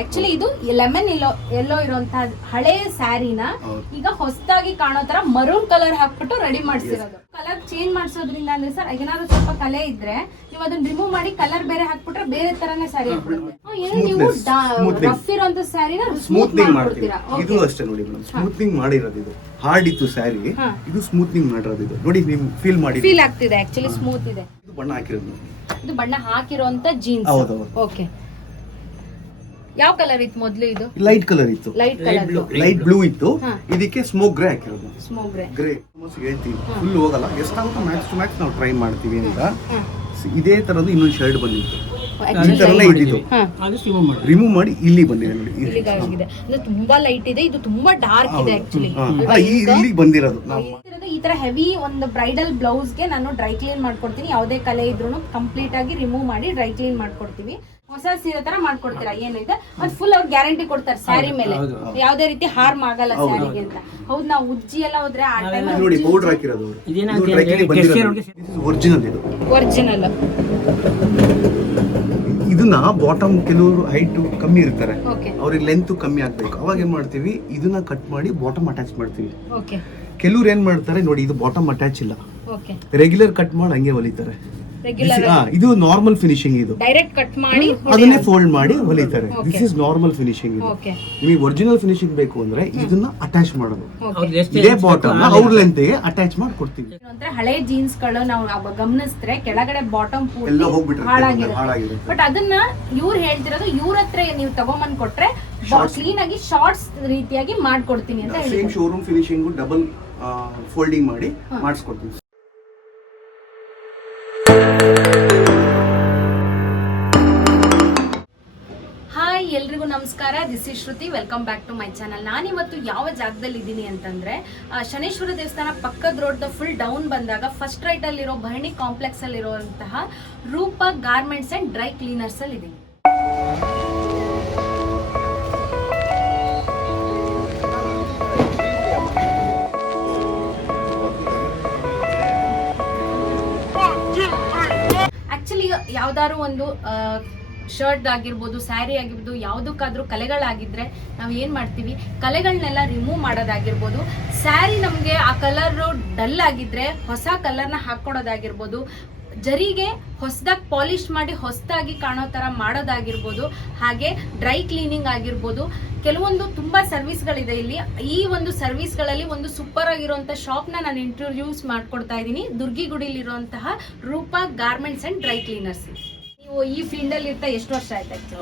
Actually ಇದು lemon ಎಲ್ಲೋ ಎಲ್ಲೋ ಇರುವಂತಹ ಹಳೆ ಸ್ಯಾರಿನ ಈಗ ಹೊಸದಾಗಿ ಕಾಣೋ ತರ ಮರೂನ್ ಕಲರ್ ಹಾಕ್ಬಿಟ್ಟು ರೆಡಿ ಮಾಡಿಸಿರೋದು. ಕಲರ್ ಚೇಂಜ್ ಮಾಡಿಸೋದ್ರಿಂದ ಅಂದ್ರೆ ಸರ್ ಏನಾದ್ರು ಸ್ವಲ್ಪ ಕಲೆ ಇದ್ರೆ ನೀವು ಅದನ್ನ ರಿಮೂವ್ ಮಾಡಿ ಕಲರ್ ಬೇರೆ ಹಾಕ್ಬಿಟ್ರೆ ಬೇರೆ ತರನೇ ಸ್ಯಾರಿ ಏನು ನೀವು. ರಫ್ ಇರೋಂತ ಸ್ಯಾರಿನ ಸ್ಮೂತ್ ಸ್ಮೂತ್ನಿಂಗ್ ಮಾಡ್ತೀವಿ. ಇದು ಅಷ್ಟೇ ನೋಡಿ ಮೇಡಮ್ ಸ್ಮೂತ್ನಿಂಗ್ ಮಾಡಿರೋದು ಇದು. ಹಾರ್ಡ್ ಇತ್ತು ಸ್ಯಾರಿ ಇದು ಸ್ಮೂತ್ನಿಂಗ್ ಮಾಡಿರೋದು ಇದು. ನೋಡಿ ನೀವು ಫೀಲ್ ಮಾಡಿ ಫೀಲ್ ಆಗ್ತಿದೆ ಆಕ್ಚುಲಿ ಸ್ಮೂತ್ ಇದೆ. ಇದು ಬಣ್ಣ ಹಾಕಿರೋದು. ಇದು ಬಣ್ಣ ಹಾಕಿರೋಂತ ಜೀನ್ಸ್. ಓಕೆ ಯಾವ ಕಲರ್ ಇತ್ತು ಮೊದಲು ಇದು? ಲೈಟ್ ಕಲರ್ ಇತ್ತು. ಲೈಟ್ ಕಲರ್ ಲೈಟ್ ಬ್ಲೂ ಇತ್ತು. ಇದಕ್ಕೆ ಸ್ಮೋಕ್ ಗ್ರೇ ಹಾಕಿರೋದು. ಸ್ಮೋಕ್ ಗ್ರೇ ಗ್ರೇ ಹೇಳ್ತೀವಿ ಫುಲ್ ಹೋಗಲ್ಲ. ಎಷ್ಟಾಗುತ್ತೋ ಮ್ಯಾಕ್ಸ್ ಟು ಮ್ಯಾಕ್ಸ್ ನಾವು ಟ್ರೈ ಮಾಡ್ತೀವಿ ಅಂತ. ಇದೇ ತರದ್ದು ಇನ್ನೊಂದು ಶರ್ಟ್ ಬಂದಿತ್ತು. ರಿಮೂವ್ ಮಾಡಿ ಇಲ್ಲಿ ಬಂದಿದೆ ನೋಡಿ. ತುಂಬಾ ಲೈಟ್ ಇದೆ. ಇದು ತುಂಬಾ ಡಾರ್ಕ್ ಇದೆ ಆಕ್ಚುಲಿ ಇಲ್ಲಿ ಬಂದಿರೋದು. ಈ ತರ ಹೆವಿ ಒಂದು ಬ್ರೈಡಲ್ ಬ್ಲೌಸ್ಗೆ ನಾನು ಡ್ರೈ ಕ್ಲೀನ್ ಮಾಡ್ಕೊಡ್ತೀನಿ. ಯಾವುದೇ ಕಲೆ ಇದ್ರೂ ಕಂಪ್ಲೀಟ್ ಆಗಿ ರಿಮೂವ್ ಮಾಡಿ ಡ್ರೈ ಕ್ಲೀನ್ ಮಾಡ್ಕೊಡ್ತೀವಿ ಹೊಸ ಸೀರೆ ತರ ಮಾಡ್ಕೊಡ್ತೀರಾ? ಏನಿದೆ ಮತ್ತೆ ಫುಲ್ ಅವ್ರು ಗ್ಯಾರಂಟಿ ಕೊಡ್ತಾರೆ ಸ್ಯಾರಿ ಮೇಲೆ. ಯಾವುದೇ ರೀತಿ ಹಾರ್ಮ್ ಆಗಲ್ಲ ಸ್ಯಾರಿಗೆ ಅಂತ ಹೌದು. ನಾವು ಉಜ್ಜಿ ಎಲ್ಲ ಹೋದ್ರೆ ಆ ಟೈಮ್ ನೋಡಿ ಪೌಡರ್ ಹಾಕಿರೋದು ಒರಿಜಿನಲ್ ಇದು ಒರಿಜಿನಲ್ ಇದನ್ನ ಬಾಟಮ್ ಕೆಲವರು ಹೈಟ್ ಕಮ್ಮಿ ಇರ್ತಾರೆ. ಓಕೆ ಅವ್ರಿಗೆ ಲೆಂತ್ ಕಮ್ಮಿ ಆಗ್ಬೇಕು. ಅವಾಗ ಏನ್ ಮಾಡ್ತೀವಿ? ಇದನ್ನ ಕಟ್ ಮಾಡಿ ಬಾಟಮ್ ಅಟ್ಯಾಚ್ ಮಾಡ್ತೀವಿ. ಓಕೆ ಕೆಲವ್ರು ಏನ್ ಮಾಡ್ತಾರೆ? ನೋಡಿ ಇದು ಬಾಟಮ್ ಅಟ್ಯಾಚ್ ಇಲ್ಲ. ಓಕೆ ರೆಗ್ಯುಲರ್ ಕಟ್ ಮಾಡಿ ಹಂಗೆ ಹೊಲಿತಾರೆ. ಇದು ನಾರ್ಮಲ್ ಫಿನಿಶಿಂಗ್ ಇದು. ಡೈರೆಕ್ಟ್ ಕಟ್ ಮಾಡಿ ಅದನ್ನೇ ಫೋಲ್ಡ್ ಮಾಡಿ ಹೊಲಿತಾರೆ. ದಿಸ್ ಇಸ್ ನಾರ್ಮಲ್ ಫಿನಿಶಿಂಗ್ ಇದು. ನಿಮಗೆ ಒರಿಜಿನಲ್ ಫಿನಿಶಿಂಗ್ ಬೇಕು ಅಂದ್ರೆ ಇದನ್ನ ಅಟ್ಯಾಚ್ ಮಾಡೋದು. ಓಕೆ ಇದೇ ಬಾಟಮ್ ಅವ್ರ ಲೆಂತ್ಗೆ ಅಟ್ಯಾಚ್ ಮಾಡಿ ಕೊಡ್ತೀವಿ ಅಂದ್ರೆ ಹಳೆ ಜೀನ್ಸ್ಗಳು ನಾವು ಗಮನಿಸಿದ್ರೆ ಕೆಳಗಡೆ ಬಾಟಮ್ ಎಲ್ಲ ಹೋಗ್ಬಿಟ್ಟು ಹೋಗ್ಬಿಟ್ಟಿರುತ್ತೆ ಬಟ್ ಅದನ್ನ ಇವ್ರು ಹೇಳ್ತಿರೋದು ಇವ್ರ ಹತ್ರ ನೀವು ತಗೊಂಬಂದ್ ಕೊಟ್ರೆ ಕ್ಲೀನ್ ಆಗಿ ಶಾರ್ಟ್ಸ್ ರೀತಿಯಾಗಿ ಮಾಡ್ಕೊಡ್ತೀನಿ ಅಂತ ಸೇಮ್ ಹೇಳಿ ಶೋರೂಮ್ ಫಿನಿಶಿಂಗ್ ಡಬಲ್ ಫೋಲ್ಡಿಂಗ್ ಮಾಡಿ ಮಾಡಿಸ್ಕೊಡ್ತೀವಿ. ಎಲ್ರಿಗೂ ನಮಸ್ಕಾರ. This is Shruti welcome back to my channel ನಾನಿವತ್ತು ಯಾವ ಜಾಗದಲ್ಲಿ ಇದ್ದೀನಿ ಅಂತಂದ್ರೆ ಶನೇಶ್ವರ ದೇವಸ್ಥಾನ ಪಕ್ಕದ ರೋಡ್ ಫುಲ್ ಡೌನ್ ಬಂದಾಗ ಫಸ್ಟ್ ರೈಟ್ ಅಲ್ಲಿರೋ ಭರಣಿ ಕಾಂಪ್ಲೆಕ್ಸ್ ಅಲ್ಲಿರುವಂತಹ ರೂಪ ಗಾರ್ಮೆಂಟ್ಸ್ ಅಂಡ್ ಡ್ರೈ ಕ್ಲೀನರ್ಸ್ ಅಲ್ಲಿ ಇದ್ದೀನಿ ಆಕ್ಚುಲಿ ಯಾವ್ದಾದ್ರು ಒಂದು ಶರ್ಟ್ ಆಗಿರ್ಬೋದು, ಸ್ಯಾರಿ ಆಗಿರ್ಬೋದು, ಯಾವುದಕ್ಕಾದ್ರೂ ಕಲೆಗಳಾಗಿದ್ರೆ ನಾವು ಏನು ಮಾಡ್ತೀವಿ? ಕಲೆಗಳನ್ನೆಲ್ಲ ರಿಮೂವ್ ಮಾಡೋದಾಗಿರ್ಬೋದು. ಸ್ಯಾರಿ ನಮಗೆ ಆ ಕಲರು ಡಲ್ ಆಗಿದ್ರೆ ಹೊಸ ಕಲರ್ನ ಹಾಕ್ಕೊಡೋದಾಗಿರ್ಬೋದು. ಜರಿಗೆ ಹೊಸದಾಗಿ ಪಾಲಿಶ್ ಮಾಡಿ ಹೊಸದಾಗಿ ಕಾಣೋ ಥರ ಮಾಡೋದಾಗಿರ್ಬೋದು. ಹಾಗೆ ಡ್ರೈ ಕ್ಲೀನಿಂಗ್ ಆಗಿರ್ಬೋದು. ಕೆಲವೊಂದು ತುಂಬ ಸರ್ವಿಸ್ಗಳಿದೆ ಇಲ್ಲಿ. ಈ ಒಂದು ಸರ್ವಿಸ್ಗಳಲ್ಲಿ ಒಂದು ಸೂಪರ್ ಆಗಿರುವಂಥ ಶಾಪ್ನ ನಾನು ಇಂಟ್ರೊಡ್ಯೂಸ್ ಮಾಡ್ಕೊಡ್ತಾ ಇದ್ದೀನಿ. ದುರ್ಗಿಗುಡಿಲಿರುವಂತಹ Roopa garments and dry cleaners ನೀವು ಈ ಫೀಲ್ಡ್ ಅಲ್ಲಿ ಇರ್ತಾ ಎಷ್ಟು ವರ್ಷ ಆಯ್ತು?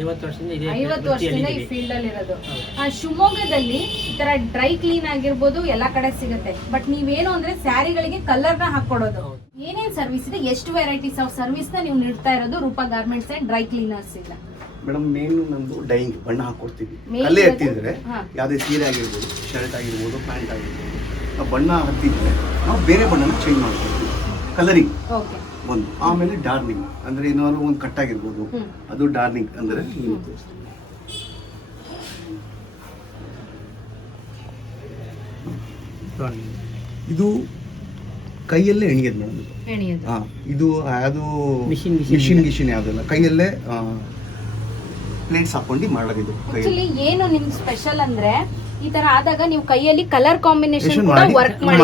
ಐವತ್ತು ವರ್ಷದಿಂದ ಇದೆ ಐವತ್ತು ವರ್ಷದಿಂದ ಈ ಫೀಲ್ಡ್ ಅಲ್ಲಿ ಇರೋದು. ಆ, ಶಿವಮೊಗ್ಗದಲ್ಲಿ ಈ ತರ ಡ್ರೈ ಕ್ಲೀನ್ ಆಗಿರ್ಬೋದು ಎಲ್ಲಾ ಕಡೆ ಸಿಗುತ್ತೆ. ಬಟ್ ನೀವೇನು ಅಂದ್ರೆ ಸ್ಯಾರಿಗಳಿಗೆ ಕಲರ್ನ ಹಾಕೊಡೋದು. ಏನೇನ್ ಸರ್ವಿಸ್ ಇದೆ? ಎಷ್ಟು ವೆರೈಟೀಸ್ ಆಫ್ ಸರ್ವಿಸ್ನ ನೀವು ನೀಡ್ತಾ ಇರೋದು? Roopa garments and dry cleaners ಇಲ್ಲ ಮೇಡಮ್ ಮೇನ್ ನಮ್ದು ಡೈಯಿಂಗ್ ಬಣ್ಣ ಹಾಕೊಡ್ತೀವಿ. ಅಲ್ಲೇ ಹಾ. ಯಾವುದೇ ಸೀರೆ ಆಗಿರ್ಬೋದು ಶರ್ಟ್ ಆಗಿರ್ಬೋದು ಪ್ಯಾಂಟ್ ಆಗಿರ್ಬೋದು ಬಣ್ಣ ಹತ್ತಿದ್ರೆ ನಾವು ಬೇರೆ ಬಣ್ಣನ ಚೇಂಜ್ ಮಾಡ್ಕೊಡ್ತೀವಿ. ಕಲರಿಂಗ್ ಓಕೆ ಒಂದು ಆಮೇಲೆ ಡಾರ್ನಿಂಗ್ ಅಂದ್ರೆ ಏನಾದ್ರು ಒಂದು ಕಟ್ ಆಗಿರ್ಬೋದು ಅದು ಡಾರ್ನಿಂಗ್ ಅಂದ್ರೆ. ಇದು ಕೈಯಲ್ಲೇ ಎಣಿಯೋದು ಮೇಡಮ್ ಇದು. ಅದು Machine, machine ಮಿಷಿನ್ ಗಿಷಿನ್ ಯಾವುದಿಲ್ಲ. ಕೈಯಲ್ಲೇ ಪ್ಲೇಟ್ಸ್ ಹಾಕೊಂಡು ಮಾಡೋದು ಇದು ಕೈಯಲ್ಲಿ. ಆಕ್ಚುಲಿ ಏನು ನಿಮ್ ಸ್ಪೆಷಲ್ ಅಂದ್ರೆ ಈ ತರ ಆದಾಗ ನೀವು ಕೈಯಲ್ಲಿ ಕಲರ್ ಕಾಂಬಿನೇಷನ್ ಕೂಡ ವರ್ಕ್ ಮಾಡಿ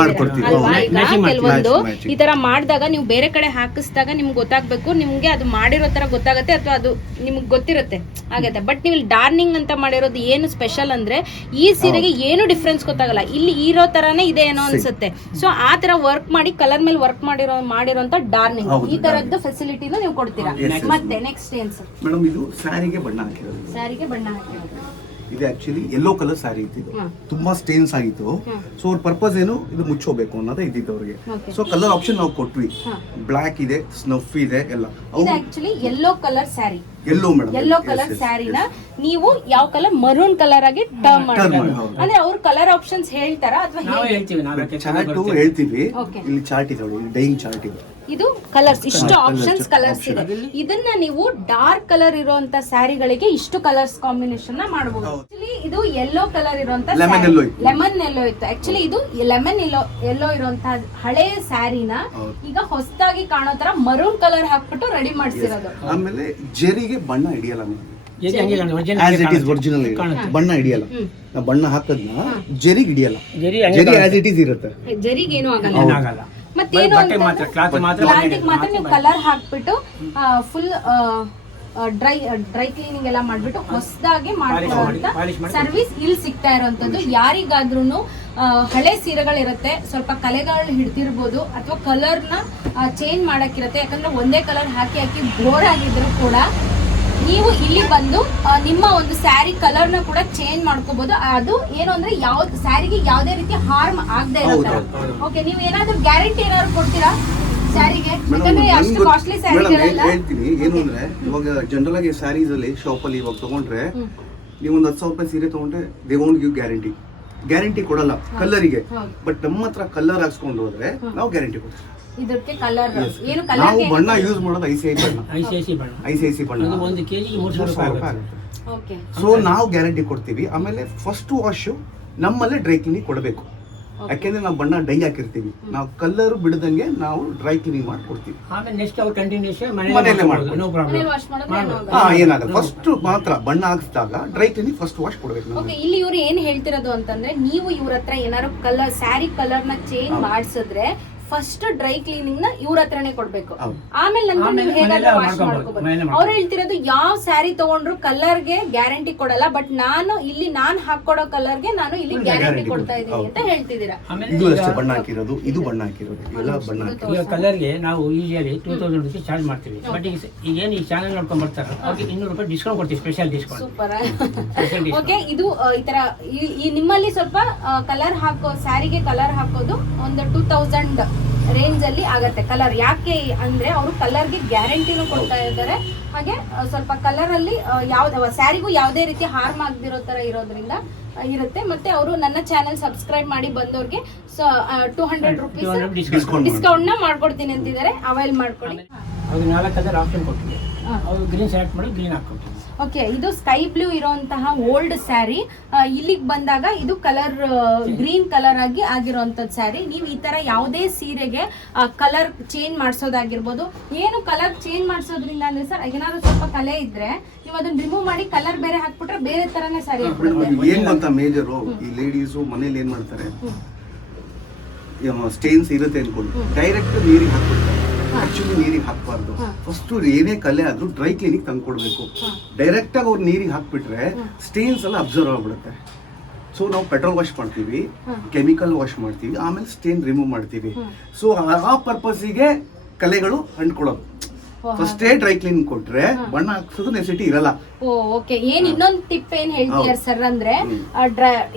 ಅಲ್ವಾ. ಈಗ ಕೆಲವೊಂದು ಈ ತರ ಮಾಡಿದಾಗ ನೀವು ಬೇರೆ ಕಡೆ ಹಾಕಿಸಿದಾಗ ನಿಮ್ಗೆ ಗೊತ್ತಾಗ್ಬೇಕು ನಿಮ್ಗೆ ಅದು ಮಾಡಿರೋ ತರ ಗೊತ್ತಾಗತ್ತೆ ಅಥವಾ ಅದು ನಿಮ್ಗೆ ಗೊತ್ತಿರುತ್ತೆ. ಆಗತ್ತೆ. ಬಟ್ ನೀವು ಡಾರ್ನಿಂಗ್ ಅಂತ ಮಾಡಿರೋದು ಏನು ಸ್ಪೆಷಲ್ ಅಂದ್ರೆ ಈ ಸೀರೆಗೆ ಏನು ಡಿಫ್ರೆನ್ಸ್ ಗೊತ್ತಾಗಲ್ಲ. ಇಲ್ಲಿ ಇರೋ ತರಾನೇ ಇದೆ ಏನೋ ಅನ್ಸುತ್ತೆ. ಸೊ ಆ ತರ ವರ್ಕ್ ಮಾಡಿ ಕಲರ್ ಮೇಲೆ ವರ್ಕ್ ಮಾಡಿರೋ ಮಾಡಿರೋಂತ ಡಾರ್ನಿಂಗ್ ಈ ತರದ್ದು ಫೆಸಿಲಿಟಿನ ನೀವು ಕೊಡ್ತೀರಾ. ಮತ್ತೆ ನೆಕ್ಸ್ಟ್ ಏನ್ ಸರ್? ಮೇಡಮ್ ಇದು ಸ್ಯಾರಿಗೆ ಬಣ್ಣ ಹಾಕಿರೋದು. ಸ್ಯಾರಿಗೆ ಬಣ್ಣ ಹಾಕಿರೋದು. ಇದು ಆಕ್ಚುಲಿ ಯೆಲ್ಲೋ ಕಲರ್ ಸ್ಯಾರಿ ಇತ್ತು ಇದು ತುಂಬಾ ಸ್ಟೇನ್ಸ್ ಆಗಿತ್ತು. ಸೊ ಅವ್ರ ಪರ್ಪಸ್ ಏನು? ಇದು ಮುಚ್ಚೋಬೇಕು ಅನ್ನೋದೇ ಇದ್ದಿದ್ದು ಅವ್ರಿಗೆ. ಸೊ ಕಲರ್ ಆಪ್ಷನ್ ನಾವು ಕೊಟ್ವಿ. ಬ್ಲಾಕ್ ಇದೆ ಸ್ನಫ್ ಇದೆ ಎಲ್ಲ. Actually yellow colour sari yellow madam yellow colour ಸ್ಯಾರಿನ ನೀವು ಯಾವ ಕಲರ್ ಮರೂನ್ ಕಲರ್ ಆಗಿ ಟರ್ನ್ ಮಾಡಿರೋದು ಮಾಡಿ, ಹೌದು. ಅಂದ್ರೆ ಅವ್ರ ಕಲರ್ ಆಪ್ಷನ್ಸ್ ಹೇಳ್ತಾರಾ ಅಥವಾ ನಾವೇ ಹೇಳ್ತೀವಿ ನಾವೇ ಚಾರ್ಟ್ ಹೇಳ್ತೀವಿ. Okay. ಇಲ್ಲಿ ಚಾರ್ಟ್ ಇದೆ ನೋಡಿ ಡೈಯಿಂಗ್ ಚಾರ್ಟ್ ಇದೆ. ಇದು ಕಲರ್ಸ್ ಇಷ್ಟು ಆಪ್ಷನ್ಸ್ ಕಲರ್ಸ್ ಇದೆ. ಇದನ್ನ ನೀವು ಡಾರ್ಕ್ ಕಲರ್ ಇರುವಂತ ಸ್ಯಾರಿಗಳಿಗೆ ಇಷ್ಟು ಕಲರ್ಸ್ ಕಾಂಬಿನೇಷನ್ನ ಮಾಡಬಹುದು ಹೌದು. ಆಕ್ಚುಲಿ ಇದು ಯೆಲ್ಲೋ ಕಲರ್ ಇರುವಂತ Lemon yellow ಇತ್ತು. ಲೆಮನ್ ಎಲ್ಲೋ ಇತ್ತು. ಆಕ್ಚುಲಿ ಇದು ಲೆಮನ್ ಎಲ್ಲೋ ಎಲ್ಲೋ ಇರುವಂತ ಹಳೆಯ ಸ್ಯಾರಿನ ಹೌದು. ಈಗ ಹೊಸದಾಗಿ ಕಾಣೋ ತರ ಮರೂನ್ ಕಲರ್ ಹಾಕ್ಬಿಟ್ಟು ರೆಡಿ ಮಾಡಿಸಿರೋದು. ಆಮೇಲೆ ಜರಿಗೆ ಬಣ್ಣ ಹಿಡಿಯಲ್ಲ ನೀವು. ಜರಿ. ಹಂಗೆ ಕಾಣುತ್ತೆ, original ಆಸ್ ಇಟ್ ಇಸ್ ಕಾಣುತ್ತೆ. ಒರಿಜಿನಲ್ ಕಾಣುತ್ತೆ. ಬಣ್ಣ ಹಿಡಿಯಲ್ಲ. ನಾವು ಬಣ್ಣ ಹಾಕದ್ನ ಜರಿಗೆ ಹಿಡಿಯಲ್ಲ. ಜರಿ ಹಂಗೆ ಜರಿ ಕಾಣುತ್ತೆ. ಆಸ್ ಇಟ್ ಇಸ್ ಇರುತ್ತೆ. ಜರಿಗೇನು ಆಗಲ್ಲ. ಏನಾಗಲ್ಲ ಮತ್ತೇನು ಬಟ್ಟೆ ಮಾತ್ರ ಕ್ಲಾತ್ ಮಾತ್ರ ಮಾತ್ರ ನೀವು ಕಲರ್ ಹಾಕ್ಬಿಟ್ಟು ಫುಲ್ ಡ್ರೈ ಡ್ರೈ ಕ್ಲೀನಿಂಗ್ ಎಲ್ಲ ಮಾಡ್ಬಿಟ್ಟು ಹೊಸದಾಗಿ ಮಾಡ್ಕೊಳ್ಳುವಂತ polish ಮಾಡಿ ಸರ್ವಿಸ್ ಇಲ್ಲಿ ಸಿಗ್ತಾ ಇರುವಂತದ್ದು ಯಾರಿಗಾದ್ರೂ ಹಳೆ ಸೀರೆಗಳಿರುತ್ತೆ. ಸ್ವಲ್ಪ ಕಲೆಗಳು ಹಿಡ್ತಿರ್ಬೋದು ಅಥವಾ ಕಲರ್ನ ಚೇಂಜ್ ಮಾಡಕ್ಕಿರುತ್ತೆ. ಯಾಕಂದ್ರೆ ಒಂದೇ ಕಲರ್ ಹಾಕಿ ಹಾಕಿ ಬೋರ್ ಆಗಿದ್ರು ಕೂಡ ನೀವು ಇಲ್ಲಿ ಬಂದು ನಿಮ್ಮ ಒಂದು ಸ್ಯಾರಿ ಕಲರ್ನ ಕೂಡ ಚೇಂಜ್ ಮಾಡ್ಕೋಬಹುದು ಅದು ಏನು ಅಂದ್ರೆ ಯಾವ ಸ್ಯಾರಿಗೆ ಯಾವುದೇ ರೀತಿ ಹಾರ್ಮ್ ಆಗದೆ ಇರೋ ತರ ಓಕೆ ನೀವು ಏನಾದ್ರೂ ಗ್ಯಾರಂಟಿ ಏನಾದ್ರು ಕೊಡ್ತೀರಾ ಸ್ಯಾರಿಗೆ? ಯಾಕಂದ್ರೆ ಅಷ್ಟು ಕಾಸ್ಟ್ಲಿ ಸ್ಯಾರಿಗಳೆಲ್ಲ ಹೇಳ್ತೀನಿ. ಏನು ಅಂದ್ರೆ ಇವಾಗ ಜನರಲ್ ಆಗಿ ಸ್ಯಾರೀಸ್ ಅಲ್ಲಿ ಶಾಪ್ ಅಲ್ಲಿ ಇವಾಗ ತಗೊಂಡ್ರೆ ನೀವು ಒಂದು ಹತ್ತು ಸಾವಿರ ರೂಪಾಯಿ ಸೀರೆ ತಗೊಂಡ್ರೆ they won't give guarantee guarantee ಕೊಡಲ್ಲ ಕಲ್ಲರಿಗೆ. ಬಟ್ ನಮ್ಮ ಹತ್ರ ಕಲ್ಲರ್ ಹಾಕ್ಸ್ಕೊಂಡು ಹೋದ್ರೆ ನಾವು ಗ್ಯಾರಂಟಿ ಕೊಡ್ತೀವಿ. ಇದಕ್ಕೆ ಕಲರ್ ಏನು ನಾವು ಬಣ್ಣ ಯೂಸ್ ಮಾಡೋದು ಐ ಸಿ ಐ ಬಣ್ಣ. ಐ ಸಿ ಐ ಸಿ ಬಣ್ಣ. ಐ ಸಿ ಐ ಸಿ ಬಣ್ಣ. ಒಂದು ಕೆಜಿಗೆ ಮೂರು ಸಾವಿರ ಮೂರು ರೂಪಾಯಿ ರೂಪಾಯಿ ಆಗುತ್ತೆ. ಆಗುತ್ತೆ. ಓಕೆ ಸೊ ನಾವು ಗ್ಯಾರಂಟಿ ಕೊಡ್ತೀವಿ. ಆಮೇಲೆ ಫಸ್ಟ್ ವಾಶ್ ನಮ್ಮಲ್ಲೇ ಡ್ರೈ ಕ್ಲೀನಿಂಗ್ ಕೊಡಬೇಕು. ಯಾಕೆಂದ್ರೆ ನಾವು ಬಣ್ಣ ಡೈ ಹಾಕಿರ್ತೀವಿ. ನಾವು ಕಲ್ಲರ್ ಬಿಡದಂಗೆ ನಾವು ಡ್ರೈ ಕ್ಲೀನಿಂಗ್ ಮಾಡ್ಕೊಡ್ತೀವಿ ಆಮೇಲೆ ನೆಕ್ಸ್ಟ್ ಅವ್ರು ಕಂಟಿನ್ಯೂಸ್ ಮನೆಯಲ್ಲೇ ಮಾಡ್ಬೋದು. No problem. ಹಾ ಏನಾಗಲ್ಲ ಫಸ್ಟ್ ಮಾತ್ರ ಬಣ್ಣ ಹಾಕಿಸಿದಾಗ ಡ್ರೈ ಕ್ಲೀನಿಂಗ್ ಫಸ್ಟ್ ವಾಶ್ ಕೊಡ್ಬೇಕು ನಾವು. ಓಕೆ ಇಲ್ಲಿ ಇವರು ಏನ್ ಹೇಳ್ತಿರೋದು ಅಂತಂದ್ರೆ ನೀವು ಇವ್ರ ಹತ್ರ ಏನಾದ್ರು ಕಲರ್ ಸ್ಯಾರಿ ಕಲರ್ನ ಚೇಂಜ್ ಮಾಡ್ಸಿದ್ರೆ ಫಸ್ಟ್ ಡ್ರೈ ಕ್ಲೀನಿಂಗ್ನ ಇವ್ರ ಹತ್ರನೇ ಕೊಡ್ಬೇಕು. ಆಮೇಲೆ ನಂತರ ನೀವು ಹೇಗಾದ್ರೂ ವಾಶ್. ಮಾಡ್ಕೋಬಹುದು ಅವ್ರು ಹೇಳ್ತಿರೋದು ಯಾವ ಸ್ಯಾರಿ ತಗೊಂಡ್ರು ಕಲರ್ಗೆ ಗ್ಯಾರಂಟಿ ಕೊಡಲ್ಲ ಬಟ್ ನಾನು ಇಲ್ಲಿ ನಾನ್ ಹಾಕೊಡೋ ಕಲರ್ಗೆ ನಾನು ಇಲ್ಲಿ ಗ್ಯಾರಂಟಿ ಕೊಡ್ತಾ ಇದ್ದೀನಿ ಅಂತ ಹೇಳ್ತಿದ್ದೀರಾ. ಇದು ಅಷ್ಟೇ ಬಣ್ಣ ಹಾಕಿರೋದು ಇದು ಬಣ್ಣ ಹಾಕಿರೋದು ಎಲ್ಲ ಬಣ್ಣ ಈಗ ಕಲರ್ ಕಲರ್ಗೆ ನಾವು usually two thousand rupees charge ಮಾಡ್ತೀವಿ. ಬಟ್ ಈಗ ಈಗ ಏನು ಈ ಚಾನಲ್ ನೋಡ್ಕೊಂಡ್ ಬರ್ತಾರೆ ಅವ್ರಿಗೆ ಇನ್ನೂರು ರೂಪಾಯಿ ಡಿಸ್ಕೌಂಟ್ ಕೊಡ್ತೀವಿ ಸ್ಪೆಷಲ್ ಡಿಸ್ಕೌಂಟ್ ಸೂಪರ್ ಓಕೆ ಇದು ಈ ತರ ಈ- ಈ ನಿಮ್ಮಲ್ಲಿ ಸ್ವಲ್ಪ ಕಲರ್ ಹಾಕೋ ಸ್ಯಾರಿಗೆ ಕಲರ್ ಹಾಕೋದು ಒಂದು ಟೂ ತೌಸಂಡ್ ರೇಂಜ್ ಅಲ್ಲಿ ಆಗತ್ತೆ. ಕಲರ್ ಯಾಕೆ ಅಂದ್ರೆ ಅವರು ಕಲರ್ಗೆ ಗ್ಯಾರಂಟಿನೂ ಕೊಡ್ತಾ ಇದ್ದಾರೆ. ಹಾಗೆ ಸ್ವಲ್ಪ ಕಲರ್ ಅಲ್ಲಿ ಯಾವ್ದು ಸ್ಯಾರಿಗೂ ಯಾವುದೇ ರೀತಿ ಹಾರ್ಮ್ ಆಗದಿರೋ ತರ ಇರೋದ್ರಿಂದ ಇರುತ್ತೆ. ಮತ್ತೆ ಅವರು ನನ್ನ ಚಾನೆಲ್ ಸಬ್ಸ್ಕ್ರೈಬ್ ಮಾಡಿ ಬಂದವ್ರಿಗೆ ಟೂ ಹಂಡ್ರೆಡ್ ರುಪೀಸ್ ಡಿಸ್ಕೌಂಟ್ನ ಮಾಡ್ಕೊಡ್ತೀನಿ ಅಂತಿದ್ದಾರೆ. ಅವೈಲ್ ಮಾಡ್ಕೊಳ್ಳಿ ನಾಲ್ಕು ಕಲರ್ ಆಪ್ಷನ್ ಕೊಟ್ಟಿದೆ. ಗ್ರೀನ್ ಸೆಲೆಕ್ಟ್ ಮಾಡಿ ಗ್ರೀನ್ ಹಾಕ್ಕೊಡ್ತೀವಿ ಓಕೆ ಇದು ಸ್ಕೈ ಬ್ಲೂ ಇರುವಂತಹ ಓಲ್ಡ್ ಸ್ಯಾರಿ. ಇಲ್ಲಿಗೆ ಬಂದಾಗ ಇದು ಕಲರ್ ಗ್ರೀನ್ ಕಲರ್ ಆಗಿ ಆಗಿರೋವಂಥದ್ದು ಸ್ಯಾರಿ. ನೀವು ಈ ತರ ಯಾವುದೇ ಸೀರೆಗೆ ಕಲರ್ ಚೇಂಜ್ ಮಾಡಿಸೋದಾಗಿರ್ಬೋದು. ಏನು ಕಲರ್ ಚೇಂಜ್ ಮಾಡಿಸೋದ್ರಿಂದ ಅಂದ್ರೆ ಸರ್ ಏನಾದ್ರು ಸ್ವಲ್ಪ ಕಲೆ ಇದ್ರೆ ನೀವು ಅದನ್ನ ರಿಮೂವ್ ಮಾಡಿ ಕಲರ್ ಬೇರೆ ಹಾಕ್ಬಿಟ್ರೆ ಬೇರೆ ಥರನೇ ಸ್ಯಾರಿ ಏನು ಮೇಜರು ಈ ಲೇಡೀಸು ಮನೇಲಿ ಏನು ಮಾಡ್ತಾರೆ? ಸ್ಟೇನ್ಸ್ ಇರುತ್ತೆ ಅನ್ಕೊಂಡು. ಡೈರೆಕ್ಟ್ ನೀರಿಗೆ ಹಾಕ್ಬಿಡ್ತಾರೆ. ಆಕ್ಚುಲಿ ನೀರಿಗೆ ಹಾಕಬಾರ್ದು. ಫಸ್ಟ್ ಏನೇ ಕಲೆ ಆದ್ರೂ ಡ್ರೈ ಕ್ಲೀನಿಗೆ ತಂದು ಕೊಡಬೇಕು. ಡೈರೆಕ್ಟ್ ಆಗಿ ಅವ್ರು ನೀರಿಗೆ ಹಾಕ್ಬಿಟ್ರೆ ಸ್ಟೇನ್ಸ್ ಎಲ್ಲ ಅಬ್ಸರ್ವ್ ಆಗ್ಬಿಡುತ್ತೆ. ಸೊ ನಾವು ಪೆಟ್ರೋಲ್ ವಾಶ್ ಮಾಡ್ತೀವಿ ಕೆಮಿಕಲ್ ವಾಶ್ ಮಾಡ್ತೀವಿ ಆಮೇಲೆ ಸ್ಟೇನ್ ರಿಮೂವ್ ಮಾಡ್ತೀವಿ. ಸೊ ಆ ಪರ್ಪಸ್ಸಿಗೆ ಕಲೆಗಳು ಅಂಟ್ಕೊಳ್ಳೋದು ಫಸ್ಟೇ ಡ್ರೈ ಕ್ಲೀನ್ ಕೊಟ್ರೆ ಬಣ್ಣ ಹಾಕ್ಸೋದು ನೆಸಿಟಿ ಇರಲ್ಲ. ಓ ಓಕೆ ಏನ್ ಇನ್ನೊಂದ್ ಟಿಪ್ ಏನ್ ಹೇಳ್ತೀಯಾರ ಸರ್ ಅಂದ್ರೆ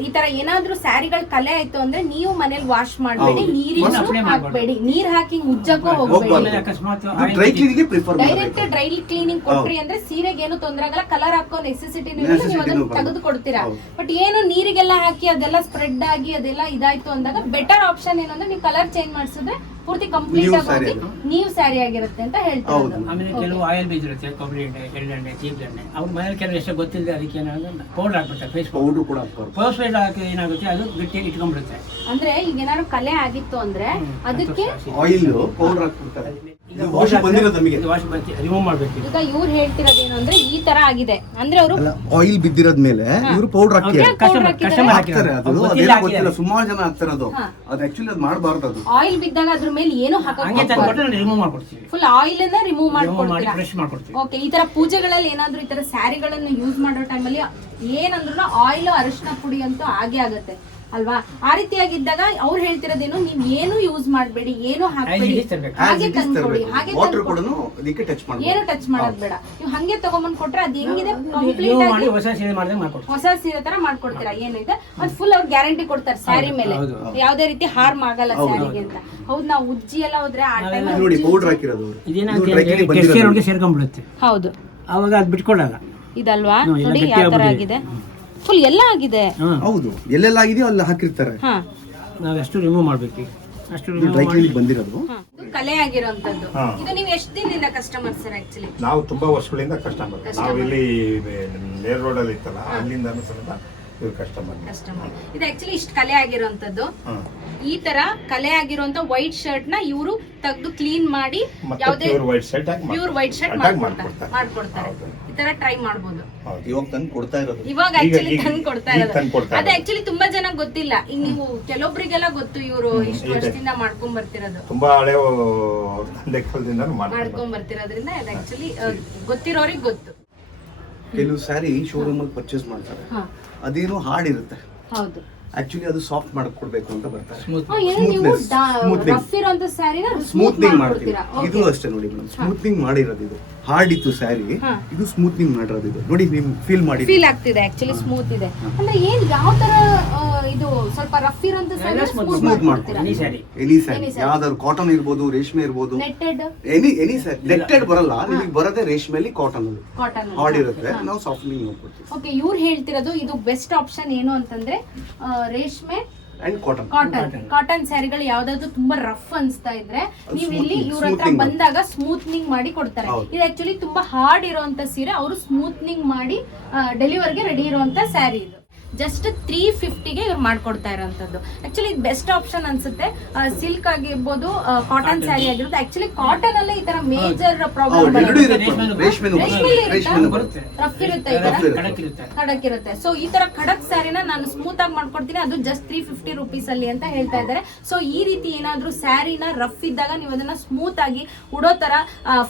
ಈ ತರ ಏನಾದ್ರೂ ಸ್ಯಾರಿಗಳ ಕಲೆ ಆಯ್ತು ಅಂದ್ರೆ ನೀವು ಮನೇಲಿ ವಾಶ್ ಮಾಡಬೇಡಿ ನೀರಿನ. ಹಾಕ್ಬೇಡಿ. ನೀರ್ ಹಾಕಿ ಉಜ್ಜಕ್ಕೂ. ಹೋಗ್ಬೇಡಿ. ಅಕಸ್ಮಾತ್ ಡ್ರೈ ಕ್ಲೀನಿಗೆ ಪ್ರಿಫರ್ ಡೈರೆಕ್ಟ್ ಡ್ರೈ ಕ್ಲೀನಿಂಗ್ ಕೊಟ್ರಿ ಅಂದ್ರೆ ಸೀರೆಗೆ ಏನು ತೊಂದ್ರೆ ಆಗಲ್ಲ ಕಲರ್ ಹಾಕೋ ನೆಸೆಸಿಟಿ ನೀವು ಅದನ್ನ. ತೆಗೆದು ಕೊಡ್ತೀರಾ ಬಟ್ ಏನು ನೀರಿಗೆಲ್ಲ ಹಾಕಿ ಅದೆಲ್ಲ ಸ್ಪ್ರೆಡ್ ಆಗಿ ಅದೆಲ್ಲ ಇದಾಯ್ತು ಅಂದಾಗ ಬೆಟರ್ ಆಪ್ಷನ್ ಏನಂದ್ರೆ ನೀವು ಕಲರ್ ಚೇಂಜ್ ಮಾಡಿಸಿದ್ರೆ ಪೂರ್ತಿ ಕಂಪ್ಲೀಟ್ ಆಗಿ ಹೋಗಿ ನೀವು ಸ್ಯಾರಿ ಆಗಿರುತ್ತೆ ಅಂತ ಹೇಳ್ತಾರೆ. ಆಮೇಲೆ ಕೆಲವು ಆಯಿಲ್ ಬೀಜಿರುತ್ತೆ ಕೊಬ್ಬರಿ ಎಣ್ಣೆ ಎಳ್ಳೆಣ್ಣೆ ಎಣ್ಣೆ ಅವ್ರ ಮನೇಲಿ ಕೆಲವು ಎಷ್ಟು ಗೊತ್ತಿಲ್ಲದೆ ಅದಕ್ಕೆ ಏನಾದ್ರು ಪೌಡರ್ ಹಾಕ್ಬಿಡ್ತಾರೆ ಫೇಸ್ ಪೌಡರ್ ಕೂಡ ಫೇಸ್ ಹಾಕಿ ಏನಾಗುತ್ತೆ ಅದು ಗಟ್ಟಿಯಾಗಿ ಇಟ್ಕೊಂಡ್ಬಿಡುತ್ತೆ. ಅಂದ್ರೆ ಈಗ ಏನಾದ್ರು ಕಲೆ ಆಗಿತ್ತು ಅಂದ್ರೆ ಅದಕ್ಕೆ ಆಯಿಲ್ ಪೌಡರ್ ಹಾಕ್ಬಿಡ್ತಾರೆ. ಇದು ವಾಶ್ ಬಂದಿರೋದು ನಮಗೆ. ವಾಶ್ ಬಂದು ರಿಮೂವ್ ಮಾಡಬೇಕು. ಈಗ ಇವ್ರು ಹೇಳ್ತಿರೋದು ಏನು ಅಂದ್ರೆ ಈ ತರ ಆಗಿದೆ. ಅಂದ್ರೆ ಅವರು ಆಯಿಲ್ ಬಿದ್ದಿರೋದ್ ಮೇಲೆ ಇವರು ಪೌಡರ್. ಹಾಕ್ತಾರೆ ಅದು. ಗೊತ್ತಿಲ್ಲ ಸುಮಾರು ಜನ ಹಾಕ್ತಾರೆ ಅದು. ಅದು ಆಕ್ಚುಲಿ ಅದು ಮಾಡಬಾರ್ದು ಅದು. ಆಯಿಲ್ ಬಿದ್ದಾಗ ಅದ್ರ ಮೇಲೆ ಏನು ರಿಮೂವ್ ಮಾಡ್ಕೊಡ್ತೀವಿ. ಫುಲ್ ಆಯಿಲ್ ಅನ್ನ ರಿಮೂವ್ ರಿಮೂವ್ ಮಾಡ್ಕೊಡ್ತೀರಾ? ಫ್ರೆಶ್ ಮಾಡ್ಕೊಡ್ತೀವಿ. ಓಕೆ ಈ ತರ ಪೂಜೆಗಳಲ್ಲಿ ಏನಾದ್ರೂ ಈ ತರ ಸ್ಯಾರಿಗಳನ್ನು ಯೂಸ್ ಮಾಡೋ ಟೈಮಲ್ಲಿ ಏನಂದ್ರು ಆಯಿಲ್ ಅರಿಶಿನ ಪುಡಿ ಅಂತೂ ಆಗೇ ಆಗುತ್ತೆ. ಅಲ್ವಾ? ಆ ರೀತಿಯಾಗಿದ್ದಾಗ ಅವ್ರು ಹೇಳ್ತಿರೋದೇನು ನೀವ್ ಏನು ಯೂಸ್ ಮಾಡಬೇಡಿ ಏನು ಹಾಕ್ಬೇಡಿ. ಹಾಗೆ ತಂದ್ಕೊಡಿ ಹಾಗೆ ಏನು ಟಚ್ ಮಾಡೋದ್ ಬೇಡ. ನೀವು ಹಂಗೆ ತಗೊಂಬಂದ್ ಕೊಟ್ರೆ ಅದ್ ಹೆಂಗಿದೆ? ಕಂಪ್ಲೀಟ್ ಆಗಿ ಹೊಸ ಸೀರೆ ತರ ಮಾಡ್ಕೊಡ್ತೀರಾ? ಏನಿದೆ? ಅದ್ ಫುಲ್ ಅವ್ರು ಗ್ಯಾರಂಟಿ ಕೊಡ್ತಾರೆ ಸ್ಯಾರಿ ಮೇಲೆ. ಯಾವ್ದೇ ರೀತಿ ಹಾರ್ಮ್ ಆಗಲ್ಲ ಸ್ಯಾರಿಗೆ ಅಂತ ಹೌದ್. ನಾವು ಉಜ್ಜಿ ಎಲ್ಲ ಹೋದ್ರೆ ಆ ಟೈಮ್ ಸೇರ್ಕೊಂಡ್ಬಿಡುತ್ತೆ ಹೌದು. ಅವಾಗ ಅದ್ ಬಿಟ್ಕೊಡಲ್ಲ. ಇದಲ್ವಾ? ನೋಡಿ ಯಾವ ತರ ಆಗಿದೆ. ಫುಲ್ ಎಲ್ಲ ಆಗಿದೆ. ಹೌದು. ಎಲ್ಲೆಲ್ಲ ಆಗಿದೆಯೋ ಅಲ್ಲಿ ಹಾಕಿರ್ತಾರೆ. ಹಾ. ನಾವು ಎಷ್ಟು ರಿಮೂವ್ ಮಾಡ್ಬೇಕು. ಅಷ್ಟು ರಿಮೂವ್ ಡ್ರೈ ಮಾಡಿ. ಬಂದಿರೋದು. ಇದು ಕಲೆ ಆಗಿರೋಂಥದ್ದು. ಹಾ. ಇದು ನೀವು ಎಷ್ಟು ದಿನದಿಂದ ಕಸ್ಟಮರ್ ಸರ್ ಆಕ್ಚುಲಿ ನಾವು ತುಂಬಾ ವರ್ಷಗಳಿಂದ ಕಸ್ಟಮರ್ ನಾವಿಲ್ಲಿ ನೇರ್ ರೋಡಲ್ಲಿ ಇತ್ತಲ್ಲ ಅಲ್ಲಿಂದ ಸಮೇತ ಕಸ್ಟಮರ್ ಕಸ್ಟಮರ್ ಇದು ಆಕ್ಚುಲಿ ಇಷ್ಟು ಕಲೆ ಆಗಿರೋಂಥದ್ದು. ಈ ತರ ಕಲೆ ಆಗಿರುವಂತ ವೈಟ್ ಶರ್ಟ್ನ ಇವರು ತೆಗೆದು ಕ್ಲೀನ್ ಮಾಡಿ ಯಾವುದೇ ಪ್ಯೂರ್ ವೈಟ್ ಶರ್ಟ್ ಹಾಕಿ ಪ್ಯೂರ್ ವೈಟ್ ಶರ್ಟ್ ಮಾಡ್ಕೊಡ್ತಾರೆ. ಈ ತರ ಟ್ರೈ ಮಾಡಬಹುದು ಇವಾಗ ತಂದು ಕೊಡ್ತಾ ಇರೋದು. ಇವಾಗ ಆಕ್ಚುಲಿ ತಂದು ಕೊಡ್ತಾ ಇರೋದು. ಅದೇ ಆಕ್ಚುಲಿ ತುಂಬಾ ಜನ ಗೊತ್ತಿಲ್ಲ. ಈಗ ನೀವು ಕೆಲವೊಬ್ರಿಗೆಲ್ಲ ಗೊತ್ತು ಇವರು ಇಷ್ಟು. ವರ್ಷದಿಂದ ಮಾಡ್ಕೊಂಡ್ ಬರ್ತಿರೋದು. ತುಂಬಾ ಹಳೆ ತಂದೆ ಕಾಲದಿಂದ ಮಾಡ್ತಾರೆ ಮಾಡ್ಕೊಂಡ್ ಬರ್ತಿರೋದ್ರಿಂದ ಇದು ಆಕ್ಚುಲಿ ಗೊತ್ತಿರೋರಿಗೆ ಗೊತ್ತು. ಕೆಲವು ಸಾರಿ ಶೋರೂಮ್ ಅಲ್ಲಿ ಪರ್ಚೇಸ್ ಮಾಡ್ತಾರೆ. ಹಾ. ಅದೇನೋ ಹಾಡಿರುತ್ತೆ. ಹೌದು. ಆಕ್ಚುಲಿ ಅದು ಸಾಫ್ಟ್ ಮಾಡ್ಕೊಡ್ಬೇಕು ಅಂತ ಬರ್ತಾರೆ. ಸ್ಮೂತ್ ಆ, ಏನೋ ನೀವು ರಫ್ ಇರೋಂತ ಸ್ಯಾರಿನ ಸ್ಮೂತ್ ಸ್ಮೂತ್ನಿಂಗ್ ಮಾಡ್ತೀವಿ. ಇದು ಅಷ್ಟೇ ನೋಡಿ ಮೇಡಮ್. ಸ್ಮೂತ್ನಿಂಗ್ ಮಾಡಿರೋದು ಇದು. ಹಾರ್ಡ್ ಇತ್ತು ಸ್ಯಾರಿ ಇದು ಸ್ಮೂತ್ನಿಂಗ್ ಮಾಡಿರೋದು ಇದು. ನೋಡಿ ನೀವು ಫೀಲ್ ಮಾಡಿ. ಫೀಲ್ ಆಗ್ತಿದೆ ಆಕ್ಚುಲಿ ಸ್ಮೂತ್ ಇದೆ. ಅಂದ್ರೆ ಏನ್ ಯಾವ ತರ ಇದು ಸ್ವಲ್ಪ ರಫ್ ಇರೋಂತ smooth. ಸ್ಮೂತ್ ಮಾಡ್ತೀರಾ any sari any sari Any ಯಾವ್ದಾದ್ರು ಕಾಟನ್ ಇರ್ಬೋದು ರೇಷ್ಮೆ ಇರ್ಬೋದು. Netted any any sari netted ಬರಲ್ಲ. ನಿಮಗೆ ಬರದೆ ರೇಷ್ಮೆಲಿ ಕಾಟನ್ ಅಲ್ಲಿ. ಕಾಟನ್ ಹಾರ್ಡ್ ಇರುತ್ತೆ ನಾವು ಸಾಫ್ಟ್ನಿಂಗ್ ಮಾಡ್ಕೊಡ್ತೀವಿ. ಓಕೆ ಇವ್ರು ಹೇಳ್ತಿರೋದು ಇದು ಬೆಸ್ಟ್ ಆಪ್ಷನ್ ಏನು ಅಂತಂದ್ರೆ ರೇಷ್ಮೆ ಕಾಟನ್ ಕಾಟನ್ ಸ್ಯಾರಿಗಳು ಯಾವ್ದಾದ್ರು ತುಂಬಾ ರಫ್ ಅನ್ಸ್ತಾ ಇದ್ರೆ ನೀವು ಇಲ್ಲಿ ಇವ್ರ ಹತ್ರ ಬಂದಾಗ ಸ್ಮೂತ್ನಿಂಗ್ ಮಾಡಿ ಕೊಡ್ತಾರೆ. ಇದು ಆಕ್ಚುಲಿ ತುಂಬಾ ಹಾರ್ಡ್ ಇರುವಂತ ಸೀರೆ. ಅವರು ಸ್ಮೂತ್ನಿಂಗ್ ಮಾಡಿ ಡೆಲಿವರ್ಗೆ ರೆಡಿ ಇರುವಂತ ಸ್ಯಾರಿ ಇದು. ಜಸ್ಟ್ ತ್ರೀ ಫಿಫ್ಟಿಗೆ ಇವ್ರು ಮಾಡ್ಕೊಡ್ತಾ ಇರೋಂಥದ್ದು. ಆಕ್ಚುಲಿ ಇದು ಬೆಸ್ಟ್ ಆಪ್ಷನ್ ಅನ್ಸುತ್ತೆ. ಸಿಲ್ಕ್ ಆಗಿರ್ಬೋದು ಕಾಟನ್ ಸ್ಯಾರಿ ಆಗಿರ್ಬೋದು. ಆಕ್ಚುಲಿ ಕಾಟನ್ ಅಲ್ಲೇ ಈ ತರ ಮೇಜರ್ ಪ್ರಾಬ್ಲಮ್ ರಫ್ ಇರುತ್ತೆ. ಈ ತರ? ಇರುತ್ತೆ. ಕಡಕ್ ಇರುತ್ತೆ. ಖಡಕ್ ಇರುತ್ತೆ. ಸೊ ಈ ತರ ಖಡಕ್ ಸ್ಯಾರಿನ ನಾನು ಸ್ಮೂತ್ ಆಗಿ ಮಾಡ್ಕೊಡ್ತೀನಿ. ಅದು ಜಸ್ಟ್ ತ್ರೀ ಫಿಫ್ಟಿ ರುಪೀಸ್ ಅಲ್ಲಿ ಅಂತ ಹೇಳ್ತಾ ಇದ್ದಾರೆ. ಸೊ ಈ ರೀತಿ ಏನಾದ್ರೂ ಸ್ಯಾರಿನ ರಫ್ ಇದ್ದಾಗ ನೀವು ಅದನ್ನ ಸ್ಮೂತ್ ಆಗಿ ಉಡೋ ತರ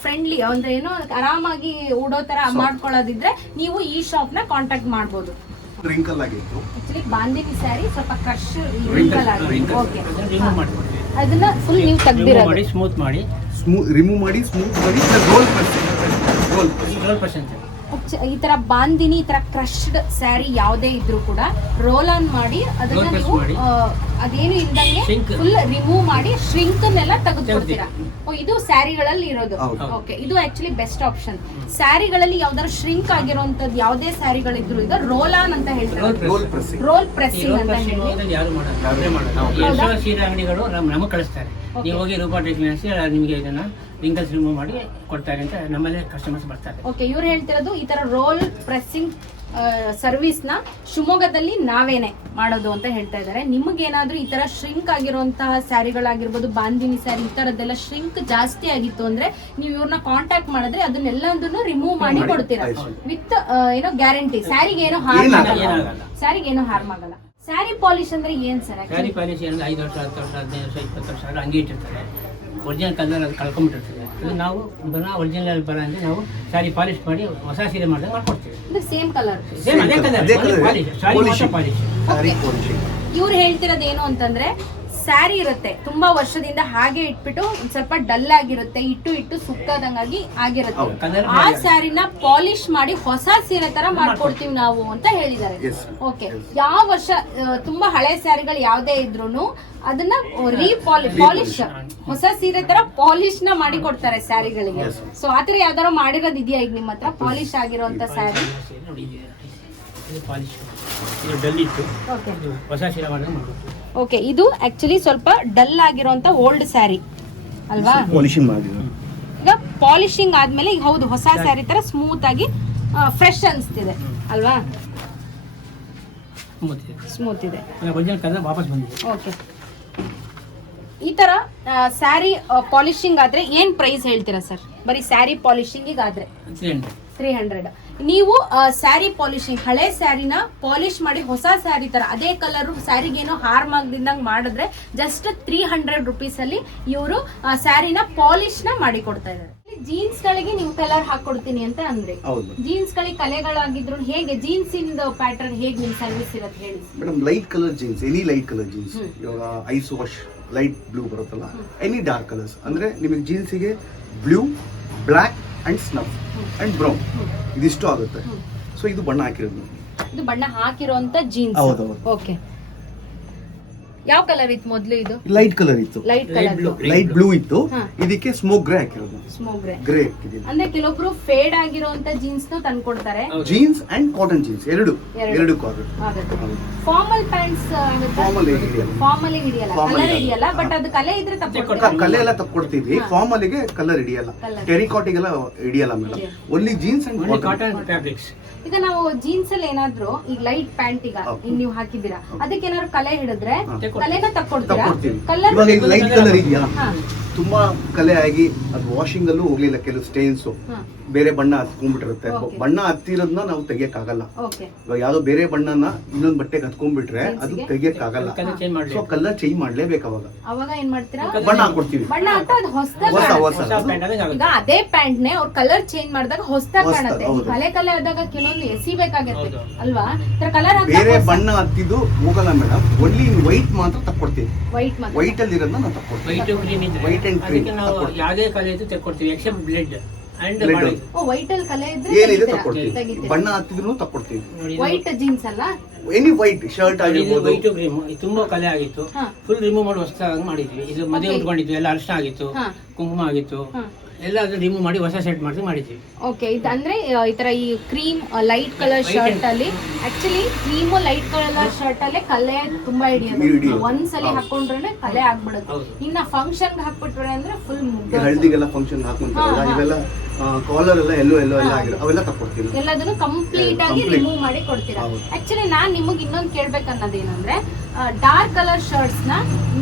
ಫ್ರೆಂಡ್ಲಿ ಅಂದ್ರೆ ಏನೋ ಆರಾಮಾಗಿ ಉಡೋ ತರ ಮಾಡ್ಕೊಳ್ಳೋದಿದ್ರೆ ನೀವು ಈ ಶಾಪ್ನ ಕಾಂಟ್ಯಾಕ್ಟ್ ಮಾಡ್ಬೋದು. ರಿಂಕಲ್ ಆಗಿತ್ತು. ಆಕ್ಚುಲಿ ಬಾಂದಿನಿ ಸ್ಯಾರಿ ಸ್ವಲ್ಪ ಕ್ರಶ್ ರಿಂಕಲ್ ಆಗಿ ಓಕೆ ರಿಮೂವ್ ಅದನ್ನ ಫುಲ್ ನೀವು ಮಾಡಿ ಸ್ಮೂತ್ ಮಾಡಿ. ಸ್ಮೂತ್ ರಿಮೂವ್ ಮಾಡಿ ಸ್ಮೂತ್ ಮಾಡಿ ರೋಲ್ ರೋಲ್ ಏಳು ಪರ್ಸೆಂಟ್ ಈ ತರ ಬಾಂದಿನಿ ಈ ತರ ಕ್ರಶ್ಡ್ ಸ್ಯಾರಿ ಯಾವುದೇ ಇದ್ರೂ ಕೂಡ ರೋಲ್ ಆನ್ ಮಾಡಿ ಅದನ್ನ Roll ನೀವು ಅದೇನು ಇಲ್ದಂಗೆ. ಫುಲ್ ರಿಮೂವ್ ಮಾಡಿ ಶ್ರಿಂಕ್ನೆಲ್ಲ ತೆಗೆದುಕೊಡ್ತೀರಾ. ಓ ಇದು ಸ್ಯಾರಿಗಳಲ್ಲಿ ಇರೋದು. ಓಕೆ ಇದು ಆಕ್ಚುಲಿ ಬೆಸ್ಟ್ ಆಪ್ಷನ್ ಸ್ಯಾರಿಗಳಲ್ಲಿ ಯಾವ್ದಾದ್ರು ಶ್ರಿಂಕ್ ಆಗಿರುವಂತದ್ದು ಯಾವುದೇ ಸ್ಯಾರಿಗಳಿದ್ರು ಇದು ರೋಲ್ ಆನ್ ಅಂತ ಹೇಳ್ತಾರೆ. ರೋಲ್ ಪ್ರೆಸ್ಸಿಂಗ್ ಅಂತ ಹೇಳಿ? ಸೀರೆ ಅಂಗಡಿಗಳು ನಮ್ ನಮಗೆ ಕಳಿಸ್ತಾರೆ. ನೀವು ಹೋಗಿ ರೂಪಾ ಟೆಕ್ನಿಕ್ಸ್ ನಿಮಗೆ ಇದನ್ನ ರಿಂಗಲ್ಸ್ ರಿಮೂವ್ ಮಾಡಿ ಕೊಡ್ತಾರೆ ಅಂತ ನಮ್ಮಲ್ಲೇ ಕಸ್ಟಮರ್ಸ್ ಬರ್ತಾರೆ. ಓಕೆ ಇವ್ರು ಹೇಳ್ತಿರೋದು ಈ ತರ ರೋಲ್ ಪ್ರೆಸ್ಸಿಂಗ್ ಸರ್ವಿಸ್ನ ಶಿವಮೊಗ್ಗದಲ್ಲಿ ನಾವೇನೆ ಮಾಡೋದು ಅಂತ ಹೇಳ್ತಾ ಇದ್ದಾರೆ. ನಿಮಗೇನಾದರೂ ಈ ತರ ಶ್ರಿಂಕ್ ಆಗಿರುವಂತಹ ಸ್ಯಾರಿಗಳಾಗಿರ್ಬೋದು ಬಾಂದಿನಿ ಸ್ಯಾರಿ ಈ ತರದ್ದೆಲ್ಲ ಶ್ರಿಂಕ್ ಜಾಸ್ತಿ ಆಗಿತ್ತು ಅಂದ್ರೆ ನೀವು ಇವ್ರನ್ನ ಕಾಂಟ್ಯಾಕ್ಟ್ ಮಾಡಿದ್ರೆ ಅದನ್ನೆಲ್ಲದನ್ನು ರಿಮೂವ್ ಮಾಡಿ ಕೊಡ್ತೀರಾ. ವಿತ್ ಏನೋ ಗ್ಯಾರಂಟಿ ಸ್ಯಾರಿಗೆ ಏನೋ ಹಾರ್ಮ್ ಏನಾಗಲ್ಲ. ಆಗಲ್ಲ. ಸ್ಯಾರಿಗೆ ಏನೋ ಹಾರ್ಮ್ ಆಗಲ್ಲ. ಸ್ಯಾರಿ ಪಾಲಿಶ್ ಅಂದ್ರೆ ಏನ್ ಸರ್ ಸ್ಯಾರಿ ಪಾಲಿಶ್ ಅಂದ್ರೆ ಐದು ವರ್ಷ ಹತ್ತು ವರ್ಷ ಹದಿನೈದು ವರ್ಷ ಇಪ್ಪತ್ತು ವರ್ಷ ಹಂಗೆ ಇಟ್ಟಿರ್ತಾರೆ. ಒರಿಜಿನಲ್ ಕಲರ್ ಅದು ಕಳ್ಕೊಂಡ್ಬಿಟ್ಟಿರ್ತದೆ ಅದು ನಾವು ಬರೋ ಒರಿಜಿನಲ್ ಬರ ಅಂದ್ರೆ ನಾವು ಸಾರಿ ಪಾಲಿಶ್ ಮಾಡಿ ಹೊಸ ಸೀರೆ ಮಾಡಿದ್ರೆ ಮಾಡ್ಕೊಡ್ತೀವಿ. ಅಂದ್ರೆ ಸೇಮ್ ಕಲರ್ ಸೇಮ್ ಅದೇ ಕಲರ್ ಪಾಲಿಶ್ ಸಾರಿ ಪಾಲಿಶ್ ಇವ್ರು ಹೇಳ್ತಿರೋದು ಏನು ಅಂತಂದ್ರೆ ಸ್ಯಾರಿ ಇರುತ್ತೆ. ತುಂಬಾ ವರ್ಷದಿಂದ ಹಾಗೆ ಇಟ್ಬಿಟ್ಟು ಒಂದ್ ಸ್ವಲ್ಪ ಡಲ್ ಆಗಿರುತ್ತೆ ಇಟ್ಟು ಇಟ್ಟು ಸುಕ್ಕದಂಗಾಗಿ ಆಗಿರುತ್ತೆ. ಆ. ಸ್ಯಾರಿನ ಪಾಲಿಶ್ ಮಾಡಿ ಹೊಸ ಸೀರೆ ತರ ಮಾಡ್ಕೊಡ್ತೀವಿ. ನಾವು ಅಂತ ಹೇಳಿದ್ದಾರೆ. ಓಕೆ ಯಾವ ವರ್ಷ ತುಂಬಾ ಹಳೆ ಸ್ಯಾರಿಗಳು ಯಾವ್ದೇ ಇದ್ರು ಅದನ್ನ ರೀ ಪಾಲಿಶ್ ಹೊಸ ಸೀರೆ ತರ ಪಾಲಿಶ್ನ ಮಾಡಿ ಕೊಡ್ತಾರೆ ಸ್ಯಾರಿಗಳಿಗೆ. ಸೊ ಆತರ ಯಾವ್ದಾರ ಮಾಡಿರೋದು ಇದೆಯಾ ಈಗ ನಿಮ್ಮ ಹತ್ರ? ಪಾಲಿಶ್ ಆಗಿರುವಂತ ಸ್ಯಾರಿ? ನೋಡಿ ಇದು ಇದು ಪಾಲಿಶ್. ಇದು ಡಲ್ ಇತ್ತು. ಓಕೆ ಇದು ಹೊಸ ಸೀರೆ ಓಕೆ ಇದು ಆಕ್ಚುಲಿ ಸ್ವಲ್ಪ ಡಲ್ ಆಗಿರುವಂತ ಓಲ್ಡ್ ಸ್ಯಾರಿ ಅಲ್ವಾ? ಈಗ ಪಾಲಿಶಿಂಗ್ ಆದ್ಮೇಲೆ ಈಗ ಹೌದು ಹೊಸ ಸ್ಯಾರಿ ತರ ಸ್ಮೂತ್ ಆಗಿ ಫ್ರೆಶ್ ಅನ್ಸ್ತಿದೆ. ಅಲ್ವಾ? ಸ್ಮೂತ್ ಇದೆ. ಸ್ಮೂತ್ ಇದೆ. ಒರಿಜಿನಲ್ ಕಲರ್ ವಾಪಸ್ ಬಂದಿದೆ. ಓಕೆ ಈ ತರ ಸ್ಯಾರಿ ಪಾಲಿಶಿಂಗ್ ಆದ್ರೆ ಏನ್ ಪ್ರೈಸ್ ಹೇಳ್ತೀರಾ ಸರ್ ಬರೀ ಸ್ಯಾರಿ ಪಾಲಿಶಿಂಗ್ ಆದ್ರೆ ತ್ರೀ ಹಂಡ್ರೆಡ್ ನೀವು ಸ್ಯಾರಿ ಪಾಲಿಶಿಂಗ್ ಹಳೆ ಸ್ಯಾರಿನ ಪಾಲಿಶ್ ಮಾಡಿ ಹೊಸ ಸ್ಯಾರಿ ತರ ಅದೇ ಕಲರ್ ಸ್ಯಾರಿಗೇನೋ ಹಾರ್ಮ್ ಆಗದಿಂದಂಗ್ ಮಾಡಿದ್ರೆ ಜಸ್ಟ್ ತ್ರೀ ಹಂಡ್ರೆಡ್ ರುಪೀಸ್ ಅಲ್ಲಿ ಇವರು ಸ್ಯಾರಿನ ಪಾಲಿಶ್ನ ಮಾಡಿ ಕೊಡ್ತಾ ಇದ್ದಾರೆ. ಜೀನ್ಸ್ ಗಳಿಗೆ ನೀವು ಕಲರ್ ಹಾಕೊಡ್ತೀನಿ ಅಂತ ಅಂದ್ರೆ ಹೌದು. ಜೀನ್ಸ್ ಗಳಿಗೆ ಕಲೆಗಳಾಗಿದ್ರು ಹೇಗೆ ಜೀನ್ಸ್ ಇಂದ ಪ್ಯಾಟರ್ನ್ ಹೇಗೆ ನಿಮ್ ಸರ್ವಿಸ್ ಇರತ್ತೆ ಹೇಳಿ. Madam light colour jeans any light colour jeans ಇವಾಗ ಐಸ್ ವಾಶ್ ಲೈಟ್ ಬ್ಲೂ ಬರುತ್ತಲ್ಲ ಎನಿ ಡಾರ್ಕ್ ಕಲರ್ಸ್ ಅಂದ್ರೆ ನಿಮಗೆ ಜೀನ್ಸಿಗೆ blue black and snuff and brown ಇದಿಷ್ಟು ಆಗುತ್ತೆ. ಸೊ ಇದು ಬಣ್ಣ ಹಾಕಿರೋದು. ಇದು ಬಣ್ಣ ಹಾಕಿರೋಂತ ಜೀನ್ಸ್. ಓಕೆ ಯಾವ ಕಲರ್ ಇತ್ತು ಮೊದಲು ಇದು? ಲೈಟ್ ಕಲರ್ ಇತ್ತು. ಲೈಟ್ ಕಲರ್ ಲೈಟ್ ಬ್ಲೂ ಇತ್ತು. ಇದಕ್ಕೆ ಸ್ಮೋಕ್ ಗ್ರೇ ಹಾಕಿರೋದು. ಸ್ಮೋಕ್ ಗ್ರೇ ಗ್ರೇ ಅಂದ್ರೆ ಕೆಲವೊಬ್ರು ಫೇಡ್ ಆಗಿರುವಂತ ಜೀನ್ಸ್ ತಂದ್ಕೊಡ್ತಾರೆ. ಜೀನ್ಸ್ ಅಂಡ್ ಕಾಟನ್ ಜೀನ್ಸ್ ಎರಡು. ಎರಡು. Cotton formal pants formal. Formal ಹಿಡಿಯಲ್ಲ. Colour ಹಿಡಿಯಲ್ಲ. ಬಟ್ ಅದು ಕಲೆ ಇದ್ರೆ ತಪ್ಪು ಕಲೆ ಎಲ್ಲ ತಕ್ಕೊಡ್ತೀವಿ ಫಾರ್ಮಲಿಗೆ ಕಲರ್ ಹಿಡಿಯಲ್ಲ. ಟೆರಿ ಟೆರಿಕಾಟಿಗೆಲ್ಲ ಹಿಡಿಯಲ್ಲ madam. Only jeans and cotton fabrics ಈಗ ನಾವು ಜೀನ್ಸ್ ಅಲ್ಲಿ ಏನಾದ್ರು ಈಗ ಲೈಟ್ ಪ್ಯಾಂಟ್. ಈಗ ನೀವು ಹಾಕಿದ್ದೀರಾ ಅದಕ್ಕೆ ಏನಾದ್ರು ಕಲೆ ಹಿಡಿದ್ರೆ ಹಾ. ಕಲೆನ ತಕ್ಕೊಡ್ತೀರಾ? ತಕ್ಕೊಡ್ತೀವಿ. ಕಲರ್ ಇವಾಗ ಇದು ಲೈಟ್ ಕಲರ್ ಇದೆಯಾ? ತುಂಬಾ ಕಲೆ ಆಗಿ ಅದು ವಾಷಿಂಗ್ ಅಲ್ಲೂ ಹೋಗ್ಲಿಲ್ಲ ಕೆಲವು ಸ್ಟೇನ್ಸ್ ಬೇರೆ ಬಣ್ಣ ಹತ್ಕೊಂಡ್ಬಿಟ್ಟಿರುತ್ತೆ. ಬಣ್ಣ ಹತ್ತಿರೋದನ್ನ ನಾವು ತೆಗಿಯಕ್ಕಾಗಲ್ಲ. ಓಕೆ ಇವಾಗ ಯಾವ್ದೋ ಬೇರೆ ಬಣ್ಣನ ಇನ್ನೊಂದ್ ಬಟ್ಟೆಗೆ ಹತ್ಕೊಂಡ್ಬಿಟ್ರೆ ಅದು ತೆಗಿಯಕ್ ಆಗಲ್ಲ ತೆಗಿಯಕ್ಕಾಗಲ್ಲ. ಕಲರ್ ಚೇಂಜ್ ಮಾಡಲಿ. ಸೊ ಕಲರ್ ಚೇಂಜ್ ಮಾಡ್ಲೇಬೇಕು ಅವಾಗ. ಅವಾಗ ಏನ್ ಮಾಡ್ತೀರಾ? ಬಣ್ಣ ಹಾಕೊಡ್ತೀವಿ ಹೊಸ ಹೊಸ. ಅದೇ ಪ್ಯಾಂಟ್ ನೇ ಅವ್ರ ಕಲರ್ ಚೇಂಜ್ ಮಾಡಿದಾಗ ಹೊಸದಾಗಿ ಕಾಣುತ್ತೆ. ಕಲೆ ಕಲೆ ಆದಾಗ ಕೆಲವೊಂದು ಎಸಿಬೇಕಾಗತ್ತೆ. ಅಲ್ವಾ? ಕಲರ್ ಬೇರೆ ಬಣ್ಣ ಹತ್ತಿದ್ದು ಹೋಗಲ್ಲ ಮೇಡಮ್ ಓನ್ಲಿ ವೈಟ್ ಮಾತ್ರ ತಕ್ಕೊಡ್ತೀವಿ. ವೈಟ್ ಮಾತ್ರ. ವೈಟ್ ಅಲ್ಲಿ ಇರೋದನ್ನ ನಾವು ತಕ್ಕೊಡ್ತೀವಿ. ವೈಟ್ green ಅದಕ್ಕೆ ನಾವು. ಯಾವುದೇ ಕಲೆ ಇದ್ದು ತೆಕ್ಕೊಡ್ತೀವಿ ಎಕ್ಸೆಪ್ಟ್ ಬ್ಲಡ್ ಅಂಡ್. ಬಾಡಿ ಓ ವೈಟ್ ಅಲ್ಲಿ ಕಲೆ ಇದ್ರೆ ಏನಿದೆ ತೆಗಿತೀರಾ? ಬಣ್ಣ ಹತ್ತಿದ್ರು ತಕ್ಕೊಡ್ತೀವಿ ನೋಡಿ ವೈಟ್ ಜೀನ್ಸ್ ಅಲ್ಲ ಎನಿ ವೈಟ್ ಶರ್ಟ್ ಆಗಿರ್ಬೋದು ವೈಟ್ ಕ್ರೀಮ್ ಇದು ತುಂಬಾ ಕಲೆ ಆಗಿತ್ತು ಹಾ. ಫುಲ್ ರಿಮೂವ್ ಮಾಡಿ ಹೊಸದಾಗಿ ಮಾಡಿದ್ವಿ ಇದು ಮದುವೆ Okay. ಉಟ್ಕೊಂಡಿದ್ವಿ ಎಲ್ಲ ಅರ್ಶನ ಆಗಿತ್ತು ಹಾ. ಕುಂಕುಮ ಆಗಿತ್ತು ಹಾ. ಎಲ್ಲ ಅದು ರಿಮೂವ್ ಮಾಡಿ ಹೊಸ ಸೆಟ್ ಮಾಡಿ ಮಾಡಿದ್ವಿ ಓಕೆ ಇದು ಅಂದ್ರೆ ಈ ತರ ಈ ಕ್ರೀಮ್ ಲೈಟ್ ಕಲರ್ ಶರ್ಟ್ ಅಲ್ಲಿ. Actually cream light colour shirt ಅಲ್ಲೇ ಕಲೆ ತುಂಬಾ ಹಿಡಿಯೋದು ಒಂದ್ ಒಂದ್ಸಲಿ. ಹಾಕೊಂಡ್ರೆ ಕಲೆ ಆಗ್ಬಿಡುತ್ತೆ. ಇನ್ನ ಫಂಕ್ಷನ್ ಹಾಕ್ಬಿಟ್ರೆ ಅಂದ್ರೆ ಫುಲ್ ಹಳದಿಗೆಲ್ಲ ಫಂಕ್ಷನ್ ಹಾಕೊಂತಾರಲ್ಲ ಹಾ, ಹಾ. ಇವೆಲ್ಲ ಕಾಲರ್ ಎಲ್ಲ ಎಲ್ಲೋ ಎಲ್ಲೋ ಎಲ್ಲ. ಆಗಿರೋ ಅವೆಲ್ಲ ತಕ್ಕೊಡ್ತೀವಿ. ಎಲ್ಲದನ್ನು ಕಂಪ್ಲೀಟ್ ಆಗಿ Complete. ರಿಮೂವ್ ಮಾಡಿ ಕೊಡ್ತೀರಾ? ಹೌದು. ಆಕ್ಚುಲಿ ನಾನ್ ನಿಮಗೆ ಇನ್ನೊಂದು ಕೇಳ್ಬೇಕು ಅನ್ನೋದೇನಂದ್ರೆ ಡಾರ್ಕ್ ಕಲರ್ ಶರ್ಟ್ಸ್ನ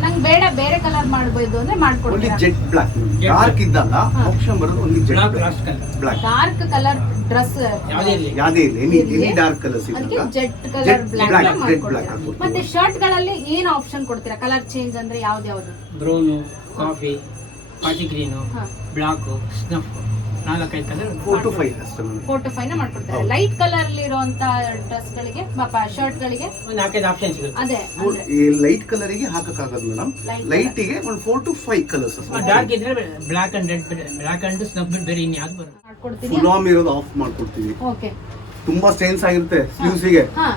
ನಂಗೆ ಬೇಡ ಬೇರೆ ಕಲರ್ ಮಾಡ್ಬೋದು ಅಂದ್ರೆ ಓನ್ಲಿ ಮಾಡ್ಕೊಡ್ತೀರಾ ಜೆಟ್ ಬ್ಲಾಕ್ ಡಾರ್ಕ್ ಇದ್ದಲ್ಲ ಹಾ. ಆಪ್ಷನ್ ಬರೋದು only jet black black last colour black dark colour dress ಯಾವುದೇ ಇರಲಿ. ಯಾವ್ದೇ ಇಲ್ಲ ಎನಿ. ಎನಿ ಡಾರ್ಕ್ ಕಲರ್ಸ್ ಅದಕ್ಕೆ jet colour Jet black black, black black ಮಾಡ್ಕೊಡ್ತೀರಾ? ಹಾಕ್ಕೊಡ್ತೀವಿ. ಮತ್ತೆ ಶರ್ಟ್ಗಳಲ್ಲಿ ಏನು ಆಪ್ಷನ್ ಕೊಡ್ತೀರಾ? ಕಲರ್ ಚೇಂಜ್ ಅಂದ್ರೆ ಯಾವ್ದು ಯಾವ್ದು ಬ್ರೌನ್ ಕಾಫಿ ಪಾಚಿ ಗ್ರೀನ್ ಹಾ. ಬ್ಲಾಕು ಸ್ನಫ್ ನಾಲ್ಕೈದು colour four to five. Four to ಫೈವ್ನ ಮಾಡ್ಕೊಡ್ತಾರೆ. ಲೈಟ್ ಕಲರ್ ಇರುವಂತ ಡ್ರೆಸ್ ಗಳಿಗೆ ಶರ್ಟ್ ಗಳಿಗೆ ಒಂದು ನಾಲ್ಕೈದು ಆಪ್ಷನ್ ಸಿಗುತ್ತೆ. ಅದೇ ಈ ಲೈಟ್ ಕಲರಿಗೆ ಹಾಕಕ್ಕಾಗದು ಮೇಡಮ್ ಲೈಟ್ಗೆ ಒಂದು four to five colours dark ಇದ್ರೆ black and red black and snuff ಬಿಟ್ಟು ಬೇರೆ ಇನ್ನು ಯಾವ್ದು ಬರುತ್ತೆ. ಮಾಡ್ಕೊಡ್ತೀನಿ ಫುಲ್ ಆಮ್ ಇರೋದು ಆಫ್ ಮಾಡ್ಕೊಡ್ತೀವಿ. ಓಕೆ ತುಂಬಾ ಸ್ಟೇನ್ಸ್ ಆಗಿರುತ್ತೆ ಸ್ಲೀವ್ಸ್ಗೆ. ಹಾ.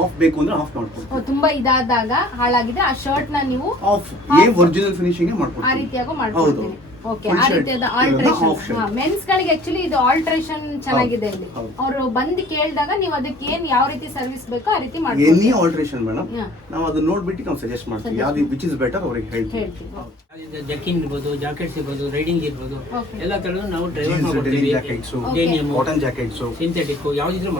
ಆಫ್ ಬೇಕು ಅಂದ್ರೆ ಆಫ್ ಮಾಡ್ಕೊಡ್ತೀವಿ. ತುಂಬಾ ಇದಾದಾಗ ಹಾಳಾಗಿದ್ರೆ ಆ ಶರ್ಟ್ನ ನೀವು ಆಫ್ ಏ ಒರಿಜಿನಲ್ ಫಿನಿಶಿಂಗ್ ಆ ಮಾಡ್ಕೊಡ್ತೀವಿ. ರೀತಿಯಾಗೂ ಹೌದು. ಮಾಡ್ಕೊಡ್ತೀನಿ ಓಕೆ ಆ. ರೀತಿಯಾದ ಆಲ್ಟ್ರೇಷನ್ ಮೆನ್ಸ್ ಗಳಿಗೆ ಆಕ್ಚುಲಿ ಇದು ಆಲ್ಟ್ರೇಷನ್ ಚೆನ್ನಾಗಿದೆ ಇಲ್ಲಿ. ಅವರು ಬಂದು ಕೇಳಿದಾಗ ನೀವು ಅದಕ್ಕೆ ಏನ್ ಯಾವ ರೀತಿ ಸರ್ವಿಸ್ ಬೇಕೋ ಆ ರೀತಿ ಎನಿ ಮಾಡ್ಕೊಡ್ತೀವಿ ಆಲ್ಟ್ರೇಷನ್ ಮೇಡಮ್ ನಾವು ಅದನ್ನ ನೋಡ್ಬಿಟ್ಟು ನಾವು ಸಜೆಸ್ಟ್ ಮಾಡ್ತೀವಿ. ಯಾವ್ದು ವಿಚ್ ಇಸ್ ಬೆಟರ್ ಅವ್ರಿಗೆ ಹೇಳ್ತೀವಿ. ಜಕಿನ್ ಇರ್ಬೋದು ಜಾಕೆಟ್ಸ್ ಇರ್ಬೋದು ರೈಡಿಂಗ್ ಇರ್ಬೋದು. ಎಲ್ಲ ತರದ್ದು ನಾವು ಡ್ರೈವರ್ ಮಾಡ್ಕೊಡ್ತೀವಿ. ಡೆನಿಮ್ ಕಾಟನ್ ಜಾಕೆಟ್ಸ್ ಸಿಂಥೆಟಿಕ್ ಯಾವ್ದಿದ್ರು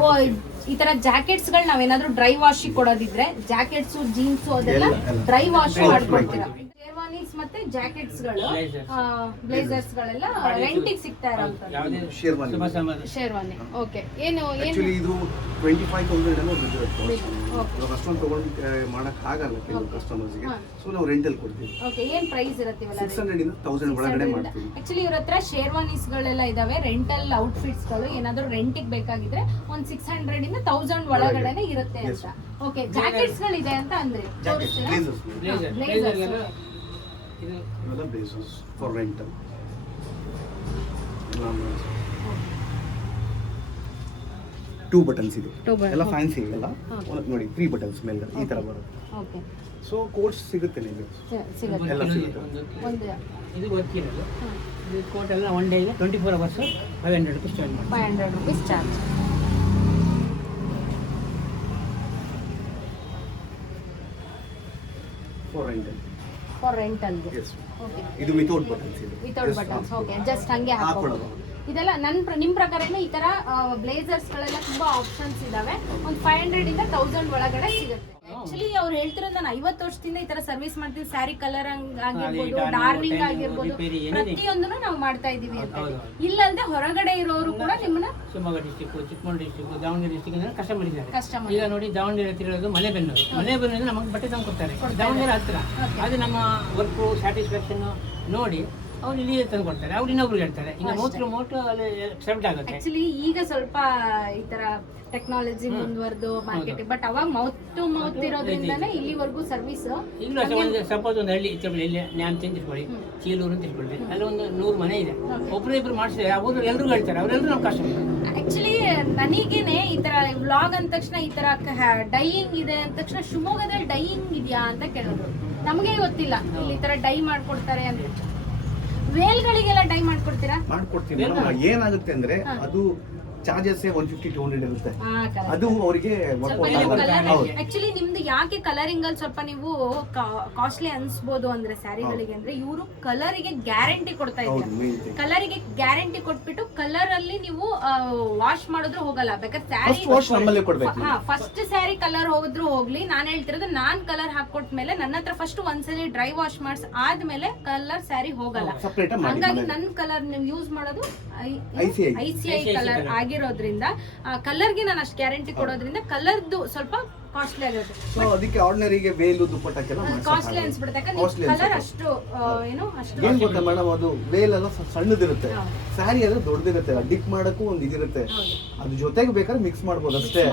ಈ ತರ ಜಾಕೆಟ್ಸ್ಗಳು ನಾವೇನಾದ್ರೂ ಡ್ರೈ ವಾಶ್ ಕೊಡೋದಿದ್ರೆ ಜಾಕೆಟ್ಸ್ ಜೀನ್ಸ್ ಅದೆಲ್ಲ. ಡ್ರೈ ವಾಶ್ ಮಾಡ್ಕೊಡ್ತೀರಾ? ಮಾಡ್ಕೊಡ್ತೀವಿ. ಶೇರ್ವಾನೀಸ್ ಮತ್ತೆ ಜಾಕೆಟ್ಸ್ಗಳು ಬ್ಲೇಜರ್ಸ್ ಬ್ಲೇಸರ್ಸ್ ಗಳೆಲ್ಲ ರೆಂಟಿಗೆ ಸಿಗ್ತಾ ಇರೋಂಥದ್ದು. ಶೇರ್ವಾನಿ. ಓಕೆ ಏನು ಏನು? ಆಕ್ಚುಲಿ ಇದು ಟ್ವೆಂಟಿ ಫೈವ್ ತೌಸಂಡ್ ಏನೋ ಬಿದ್ದಿರುತ್ತೆ. ಇವಾಗ ಅಷ್ಟೊಂದು ತಗೊಂಡು ಮಾಡಕ್ ಆಗಲ್ಲ ಕೆಲವು. ಕಸ್ಟಮರ್ಸ್ಗೆ. ಸೊ ನಾವು ರೆಂಟಲ್ಲಿ ಕೊಡ್ತೀವಿ. ಓಕೆ ಏನು ಪ್ರೈಸ್ ಇರುತ್ತೆ ಇವೆಲ್ಲ ಸಿಕ್ಸ್ ಹಂಡ್ರೆಡ್ ಇಂದ ತೌಸಂಡ್ ಒಳಗಡೆ ಮಾಡ್ತೀವಿ. ಆಕ್ಚುಲಿ ಇವ್ರ ಹತ್ರ ಶೇರ್ವಾನೀಸ್ ಗಳೆಲ್ಲ ಇದಾವೆ. ರೆಂಟಲ್ ಔಟ್ಫಿಟ್ಸ್ಗಳು ಏನಾದ್ರು ರೆಂಟಿಗೆ ಬೇಕಾಗಿದ್ರೆ ಒಂದು ಸಿಕ್ಸ್ ಹಂಡ್ರೆಡ್ ಇಂದ ತೌಸಂಡ್ ಒಳಗಡೆನೆ ಇರುತ್ತೆ. ಅಂತ. ಓಕೆ ಜಾಕೆಟ್ಸ್ ಗಳಿದೆ ಅಂತ ಅಂದ್ರೆ ತೋರಿಸ್ತೀರಾ? ಬ್ಲೇಸರ್ಸ್ ಇದು ಇವೆಲ್ಲ basis for rental two buttons ಇದೆ. ಎಲ್ಲ ಫ್ಯಾನ್ಸ್ ಎಲ್ಲ ನೋಡಿ ತ್ರೀ ಬಟನ್ಸ್ ಮೇಲೆ ಈ ತರ ಬರುತ್ತೆ. ಓಕೆ ಸೊ ಕೋರ್ಸ್ ಸಿಗುತ್ತೆ ನಿಮಗೆ. ಎಲ್ಲ ಸಿಗುತ್ತೆ. ಒಂದು ಒಂದು ಇದು ವರ್ಕ್ ಇರೋದು ಇದು ಕೋಟ್ ಎಲ್ಲ ಒನ್ ಡೇಗೆ twenty four hours five hundred rupees charge ಮಾಡಿ five hundred rupees charge for rental for rent ಅಲ್ಲಿ. ಓಕೆ ಇದು ವಿತೌಟ್ ಬಟನ್ಸ್ ಇದೆ. Without buttons. ಓಕೆ ಜಸ್ಟ್ ಹಂಗೆ ಹಾಕೊಳ್ಳೋದು. ಇದೆಲ್ಲ ನನ್ನ ನಿಮ್ಮ ಪ್ರಕಾರನೇ ಈ ತರ ಬ್ಲೇಸರ್ಸ್ ಗಳೆಲ್ಲ ತುಂಬಾ ಆಪ್ಷನ್ಸ್ ಇದಾವೆ. ಒಂದು ಫೈವ್ ಹಂಡ್ರೆಡ್ ಇಂದ ತೌಸಂಡ್ ಒಳಗಡೆ ಸಿಗುತ್ತೆ. ಆಕ್ಚುಲಿ ಅವ್ರು ಹೇಳ್ತಿರೋದು ನಾನು ಐವತ್ತು ವರ್ಷದಿಂದ ಈ ತರ ಸರ್ವಿಸ್ ಮಾಡ್ತೀವಿ ಸ್ಯಾರಿ ಕಲರ್ ಆಗಿರ್ಬೋದು ಡಾರ್ಲಿಂಗ್ ಆಗಿರ್ಬೋದು. ಪ್ರತಿಯೊಂದನ್ನು ನಾವು ಮಾಡ್ತಾ ಇದೀವಿ ಅಂತ. ಇಲ್ಲಂದ್ರೆ ಇಲ್ಲದೆ ಹೊರಗಡೆ ಇರೋರು ಕೂಡ ನಿಮ್ಮನ್ನ Shivamogga district Chikkamagaluru district Davanagere district ಅಂದ್ರೆ ಕಸ್ಟಮರ್ ಇದ್ದಾರೆ. ಕಸ್ಟಮರ್ ಈಗ ನೋಡಿ ದಾವಣಗೆರೆ ಹತ್ತಿರ ಇರೋದು ಮಲೆಬೆನ್ನೂರು. ಮಲೆಬೆನ್ನೂರು ನಮಗೆ ಬಟ್ಟೆ ತಂದು ಕೊಡ್ತಾರೆ. ದಾವಣಗೆರೆ ಹತ್ತಿರ ಅದು ನಮ್ಮ ವರ್ಕು ಸ್ಯಾಟಿಸ್ಫ್ಯಾಕ್ಷನ್ ನೋಡಿ ಅವ್ರು ಇಲ್ಲಿ ತಂದು ಕೊಡ್ತಾರೆ. ಅವ್ರು ಇನ್ನೊಬ್ರಿಗೆ ಹೇಳ್ತಾರೆ. ಇನ್ನು ಮೋಟ್ರ್ ಮೋಟ್ರ್ ಅಲ್ಲಿ ಸೆಲೆಕ್ಟ್ ಆಗುತ್ತೆ. ಆಕ್ಚುಲಿ ಈಗ ಸ್ವಲ್ಪ ಈ ತರ ಟೆಕ್ನಾಲಜಿ ಮುಂದುವರೆದು ಮಾರ್ಕೆಟ್ ಬಟ್ ಅವಾಗ ಮೌತ್ ಟು ಮೌತ್ ಇರೋದ್ರಿಂದನೇ. ಇಲ್ಲಿವರೆಗೂ ಸರ್ವಿಸ್ ಒಂದು ಸಪೋಸ್ ಒಂದು ಹಳ್ಳಿ ಇರ್ತವೆ ಇಲ್ಲಿ ನ್ಯಾಮ್ ತಿಳ್ಕೊಳ್ಳಿ ಚೀಲೂರು ಅಂತ ತಿಳ್ಕೊಳ್ಳಿ ಅಲ್ಲಿ ಒಂದು ನೂರು ಮನೆ ಇದೆ. ಒಬ್ರು ಇಬ್ರು ಮಾಡಿಸಿದ್ರೆ ಅವರು ಎಲ್ಲರೂ ಹೇಳ್ತಾರೆ ಅವರೆಲ್ಲರೂ ನಮ್ಮ ಕಸ್ಟಮರ್ ಆಕ್ಚುಲಿ ನನಗೇನೆ ಈ ತರ ವ್ಲಾಗ್ ಅಂದ ತಕ್ಷಣ ಈ ತರ ಡೈಯಿಂಗ್ ಇದೆ ಅಂದ ತಕ್ಷಣ ಶಿವಮೊಗ್ಗದಲ್ಲಿ ಡೈಯಿಂಗ್ ಇದೆಯಾ ಅಂತ ಕೇಳೋದು. ನಮಗೆ ಗೊತ್ತಿಲ್ಲ ಇಲ್ಲಿ ಈ ತರ ಡೈ ಮಾಡ್ಕೊಡ್ತಾರೆ ಅಂತ. ವೇಲ್ಗಳಿಗೆಲ್ಲ ಡೈ ಮಾಡ್ಕೊಡ್ತೀರಾ? ಮಾಡ್ಕೊಡ್ತೀವಿ ಮೇಡಮ್. ಏನಾಗುತ್ತೆ ಅಂದ್ರೆ ಅದು charges one fifty two hundred ಇರುತ್ತೆ. ಅದು ಅವರಿಗೆ ಆಕ್ಚುಲಿ ನಿಮ್ದು ಯಾಕೆ ಕಲರಿಂಗ್ ಅಲ್ಲಿ ಸ್ವಲ್ಪ ನೀವು ಕಾಸ್ಟ್ಲಿ ಅನ್ಸ್ಬೋದು ಅಂದ್ರೆ ಸ್ಯಾರಿಗಳಿಗೆ ಅಂದ್ರೆ ಇವರು ಕಲರಿಗೆ ಗ್ಯಾರಂಟಿ ಕೊಡ್ತಾ ಇದ್ದಾರೆ. ಕಲರಿಗೆ ಗ್ಯಾರಂಟಿ ಕೊಟ್ಬಿಟ್ಟು ಕಲರ್ ಅಲ್ಲಿ ನೀವು ವಾಶ್ ಮಾಡಿದ್ರು ಹೋಗಲ್ಲ. ಬೇಕಾದ್ರೆ ಸ್ಯಾರಿ ಫಸ್ಟ್ ಸ್ಯಾರಿ ಕಲರ್ ಹೋದ್ರು ಹೋಗ್ಲಿ. ನಾನ್ ಹೇಳ್ತಿರೋದು ನಾನ್ ಕಲರ್ ಹಾಕೊಟ್ಮೇಲೆ ನನ್ನ ಹತ್ರ ಫಸ್ಟ್ ಒಂದ್ಸಲಿ ಡ್ರೈ ವಾಶ್ ಮಾಡ್ಸ್ ಆದ್ಮೇಲೆ ಕಲರ್ ಸ್ಯಾರಿ ಹೋಗಲ್ಲ. ಹಂಗಾಗಿ ನನ್ನ ಕಲರ್ ನೀವು ಯೂಸ್ ಮಾಡೋದು. ಐ ಸಿ ಐ ಕಲರ್ ಆಗಿರೋದ್ರಿಂದ ಕಲರ್ಗೆ ನಾನು ಅಷ್ಟು ಗ್ಯಾರಂಟಿ ಕೊಡೋದ್ರಿಂದ ಕಲರ್ದು ಸ್ವಲ್ಪ ಕಾಸ್ಟ್ಲಿ ಆಗಿರುತ್ತೆ ಸೊ ಅದಕ್ಕೆ ಆರ್ಡಿನರಿಗೆ ವೇಲು ದುಪ್ಪಟ್ಟಕ್ಕೆಲ್ಲ ಕಾಸ್ಟ್ಲಿ ಅನ್ಸ್ಬಿಡುತ್ತೆ. ಯಾಕಂದ್ರೆ ಕಲರ್ ಅಷ್ಟು ಏನು ಅಷ್ಟು ಏನ್ ಗೊತ್ತಾ ಮೇಡಮ್ ಅದು ವೇಲ್ ಎಲ್ಲ ಸಣ್ಣದಿರುತ್ತೆ. ಸ್ಯಾರಿ ಎಲ್ಲ ದೊಡ್ಡದಿರುತ್ತೆ. ಡಿಪ್ ಮಾಡಕ್ಕೂ ಒಂದು ಇದಿರುತ್ತೆ. ಅದ್ರ ಜೊತೆಗೆ ಬೇಕಾದ್ರೆ ಮಿಕ್ಸ್ ಮಾಡ್ಬೋದು ಅಷ್ಟೇ.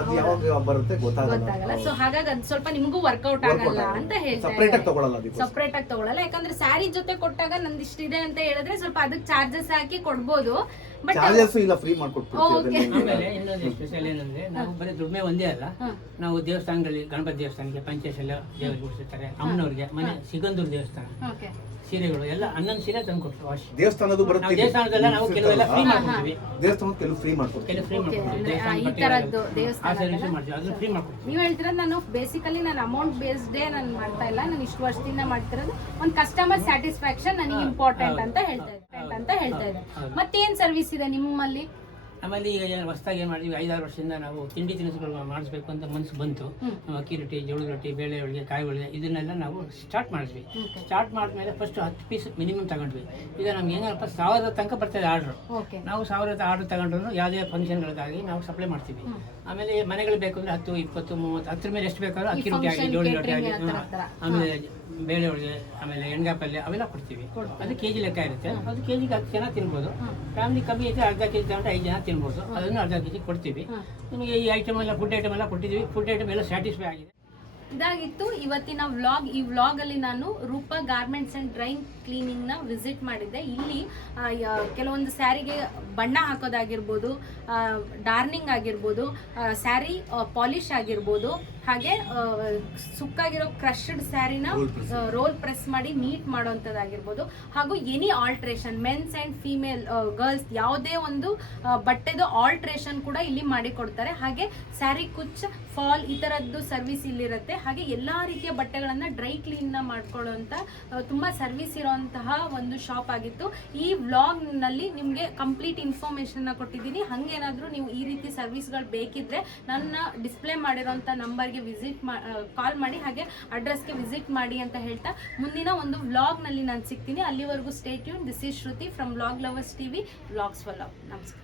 ಅದು ಯಾವಾಗ ಬರುತ್ತೆ ಗೊತ್ತಾಗಲ್ಲ. ಸೊ ಹಾಗಾಗಿ ಅದು ಸ್ವಲ್ಪ ನಿಮಗೂ ವರ್ಕೌಟ್ ಆಗಲ್ಲ ಅಂತ ಹೇಳಿ ಸಪ್ರೇಟ್ ಆಗಿ ತಗೊಳಲ್ಲ ಅದಕ್ಕೆ ಸಪ್ರೇಟ್ ಆಗಿ ತಗೊಳಲ್ಲ. ಯಾಕಂದ್ರೆ ಸ್ಯಾರಿ ಜೊತೆ ಕೊಟ್ಟಾಗ ನಂದು ಇಷ್ಟಿದೆ ಅಂತ ಹೇಳಿದ್ರೆ ಸ್ವಲ್ಪ ಅದಕ್ಕೆ ಚಾರ್ಜಸ್ ಹಾಕಿ ಕೊಡ್ಬೋದು. ಬಟ್ ಚಾರ್ಜಸ್ ಇಲ್ಲ ಫ್ರೀ. ಮಾಡ್ಕೊಟ್ಬಿಡ್ತೀವಿ ಆಮೇಲೆ ಇನ್ನೊಂದು ಸ್ಪೆಷಲ್ ಏನಂದ್ರೆ ನಾವು ಬರೀ ದುಡಿಮೆ ಒಂದೇ ಅಲ್ಲ ನಾವು ದೇವಸ್ಥಾನಗಳಲ್ಲಿ ಗಣಪತಿ ದೇವಸ್ಥಾನಕ್ಕೆ ಪಂಚಶಲ ದೇವರಿಗೆ ಕೊಡ್ತಿರ್ತಾರೆ ಅಮ್ಮನವ್ರಿಗೆ ಮನೆ ಸಿಗಂದೂರು ದೇವಸ್ಥಾನ ಓಕೆ ಸೀರೆಗಳು ಎಲ್ಲ ಹನ್ನೊಂದು ಸೀರೆ ತಂದು ಕೊಟ್ಟರು ವಾಶ್ ದೇವಸ್ಥಾನದ್ದು ನಾವು ಬರುತ್ತೆ ದೇವಸ್ಥಾನದಲ್ಲ ನಾವು ಕೆಲವೆಲ್ಲ ಫ್ರೀ ಮಾಡ್ಕೊಡ್ತೀವಿ. ದೇವಸ್ಥಾನದ ಕೆಲವು ಫ್ರೀ ಮಾಡ್ಕೊಡ್ತೀವಿ. ಕೆಲವು ಫ್ರೀ Okay, ಮಾಡ್ಕೊಡ್ತೀವಿ. ಅಂದ್ರೆ, ಆ, ದೇವಸ್ಥಾನ ಈ ಬಟ್ಟೆ ತರದ್ದು ಆ ದೇವಸ್ಥಾನ ಸರ್ವಿಸ್ ಮಾಡ್ತೀವಿ. ಅದನ್ನ ಫ್ರೀ ಮಾಡ್ಕೊಡ್ತೀವಿ. ನೀವು ಹೇಳ್ತಿರೋದು ನಾನು ಬೇಸಿಕಲಿ ನಾನು ಅಮೌಂಟ್ ಬೇಸ್ಡೇ ನಾನು ಮಾಡ್ತಾ ಇಲ್ಲ. ನಾನು ಇಷ್ಟು ವರ್ಷದಿಂದ ಮಾಡ್ತಿರೋದು. ಒಂದು ಕಸ್ಟಮರ್ ಸ್ಯಾಟಿಸ್ಫ್ಯಾಕ್ಷನ್ ನನಗೆ ಇಂಪಾರ್ಟೆಂಟ್ ಅಂತ ಹೇಳ್ತಾ ಇದ್ದೆ ಅಂತ ಹೇಳ್ತಾ ಇದೆ ಮತ್ತೇನ್ ಸರ್ವಿಸ್ ಇದೆ ನಿಮ್ಮಲ್ಲಿ? ಆಮೇಲೆ ಈಗ ಹೊಸದಾಗಿ ಏನು ಮಾಡಿದ್ವಿ? ಐದಾರು ವರ್ಷದಿಂದ ನಾವು ತಿಂಡಿ ತಿನಿಸುಗಳು ಮಾಡಿಸ್ಬೇಕು ಅಂತ ಮನಸ್ಸು ಬಂತು. ನಾವು ಅಕ್ಕಿ ರೊಟ್ಟಿ ಜೋಳದ ರೊಟ್ಟಿ ಬೇಳೆ ಹೋಳಿಗೆ ಕಾಯಿ ಹೋಳಿಗೆ ಇದನ್ನೆಲ್ಲ ನಾವು ಸ್ಟಾರ್ಟ್ ಮಾಡಿದ್ವಿ. ಸ್ಟಾರ್ಟ್ ಮಾಡಿದ್ಮೇಲೆ ಫಸ್ಟ್ ಹತ್ತು ಪೀಸ್ ಮಿನಿಮಮ್ ತಗೊಂಡ್ವಿ. ಈಗ ನಮ್ಗೆ ಏನಪ್ಪ ಸಾವಿರದ ತನಕ ಬರ್ತದೆ ಆರ್ಡ್ರು ನಾವು ಸಾವಿರದ ಆರ್ಡ್ರ್ ತಗೊಂಡ್ರು ಯಾವುದೇ ಫಂಕ್ಷನ್ಗಳಿಗಾಗಿ ನಾವು ಸಪ್ಲೈ ಮಾಡ್ತೀವಿ. ಆಮೇಲೆ ಮನೆಗಳು ಬೇಕು ಅಂದರೆ ಹತ್ತು ಇಪ್ಪತ್ತು ಮೂವತ್ತು ಹತ್ತರ ಮೇಲೆ ಎಷ್ಟು ಬೇಕಾದ್ರೂ ಅಕ್ಕಿ ರೊಟ್ಟಿ ಆಗಲಿ ಜೋಳಿ ಜೋಳದ ರೊಟ್ಟಿ ಆಗಲಿ ಆಮೇಲೆ ಬೇಳೆ ಹೋಳಿಗೆ ಆಮೇಲೆ ಎಣ್ಗಾಯಿ ಪಲ್ಯ ಅವೆಲ್ಲ ಕೊಡ್ತೀವಿ. ಅದು ಕೆ ಜಿ ಲೆಕ್ಕ ಇರುತ್ತೆ. ಅದು ಕೆ ಜಿಗೆ ಹತ್ತು ಜನ ತಿನ್ಬೋದು. ಫ್ಯಾಮಿಲಿ ಕಮ್ಮಿ ಐತೆ ಅರ್ಧ ಕೆ ಜಿ ತಗೊಂಡ್ರೆ ಐದು ಜನ ತಿನ್ಬೋದು. ಅದನ್ನು ಅರ್ಧ ಕೆ ಜಿ ಕೊಡ್ತೀವಿ ನಿಮಗೆ ಈ ಐಟಮ್ ಎಲ್ಲ ಫುಡ್ ಐಟಮ್ ಎಲ್ಲ ಕೊಟ್ಟಿದ್ದೀವಿ. ಫುಡ್ ಐಟಮ್ ಎಲ್ಲ ಸ್ಯಾಟಿಸ್ಫೈ ಆಗಿದೆ. ಇದಾಗಿತ್ತು. ಇವತ್ತಿನ ವ್ಲಾಗ್ ಈ ವ್ಲಾಗ್ ಅಲ್ಲಿ ನಾನು ರೂಪ ಗಾರ್ಮೆಂಟ್ಸ್ ಅಂಡ್ ಡ್ರೈಂಗ್ ಕ್ಲೀನಿಂಗ್ನ ವಿಸಿಟ್ ಮಾಡಿದ್ದೆ. ಇಲ್ಲಿ ಕೆಲವೊಂದು ಸ್ಯಾರಿಗೆ ಬಣ್ಣ ಹಾಕೋದಾಗಿರ್ಬೋದು ಡಾರ್ನಿಂಗ್ ಆಗಿರ್ಬೋದು ಸ್ಯಾರಿ ಪಾಲಿಶ್ ಆಗಿರ್ಬೋದು ಹಾಗೆ ಸುಕ್ಕಾಗಿರೋ ಕ್ರಶ್ಡ್ ಸ್ಯಾರಿನ ರೋಲ್ ಪ್ರೆಸ್ ಮಾಡಿ. ನೀಟ್ ಮಾಡೋವಂಥದ್ದಾಗಿರ್ಬೋದು. ಹಾಗೂ any alteration men's and female girls ಯಾವುದೇ ಒಂದು ಬಟ್ಟೆದು ಆಲ್ಟ್ರೇಷನ್ ಕೂಡ ಇಲ್ಲಿ ಮಾಡಿಕೊಡ್ತಾರೆ. ಹಾಗೆ ಸ್ಯಾರಿ ಕುಚ್ ಫಾಲ್ ಈ ಥರದ್ದು ಸರ್ವಿಸ್ ಇಲ್ಲಿರುತ್ತೆ. ಹಾಗೆ ಎಲ್ಲ ರೀತಿಯ ಬಟ್ಟೆಗಳನ್ನು ಡ್ರೈ ಕ್ಲೀನ್ನ ಮಾಡ್ಕೊಳ್ಳೋಂಥ ಆ, ತುಂಬ ಸರ್ವಿಸ್ ಇರೋಂತಹ ಒಂದು ಶಾಪ್ ಆಗಿತ್ತು. ಈ ವ್ಲಾಗ್ನಲ್ಲಿ ನಿಮಗೆ ಕಂಪ್ಲೀಟ್ ಇನ್ಫಾರ್ಮೇಷನ್ನ ಕೊಟ್ಟಿದ್ದೀನಿ. ಹಾಗೇನಾದರೂ ನೀವು ಈ ರೀತಿ ಸರ್ವಿಸ್ಗಳು ಬೇಕಿದ್ರೆ ನನ್ನ ಡಿಸ್ಪ್ಲೇ ಮಾಡಿರೋಂಥ ನಂಬರ್ಗೆ ವಿಸಿಟ್ ಕಾಲ್ ಮಾಡಿ ಹಾಗೆ ಅಡ್ರೆಸ್ಗೆ ವಿಸಿಟ್ ಮಾಡಿ ಅಂತ ಹೇಳ್ತಾ ಮುಂದಿನ ಒಂದು ವ್ಲಾಗ್ನಲ್ಲಿ ನಾನು ಸಿಗ್ತೀನಿ. ಅಲ್ಲಿವರೆಗೂ stay tuned this is Shruti from vlog lovers T V vlogs follow ನಮಸ್ಕಾರ.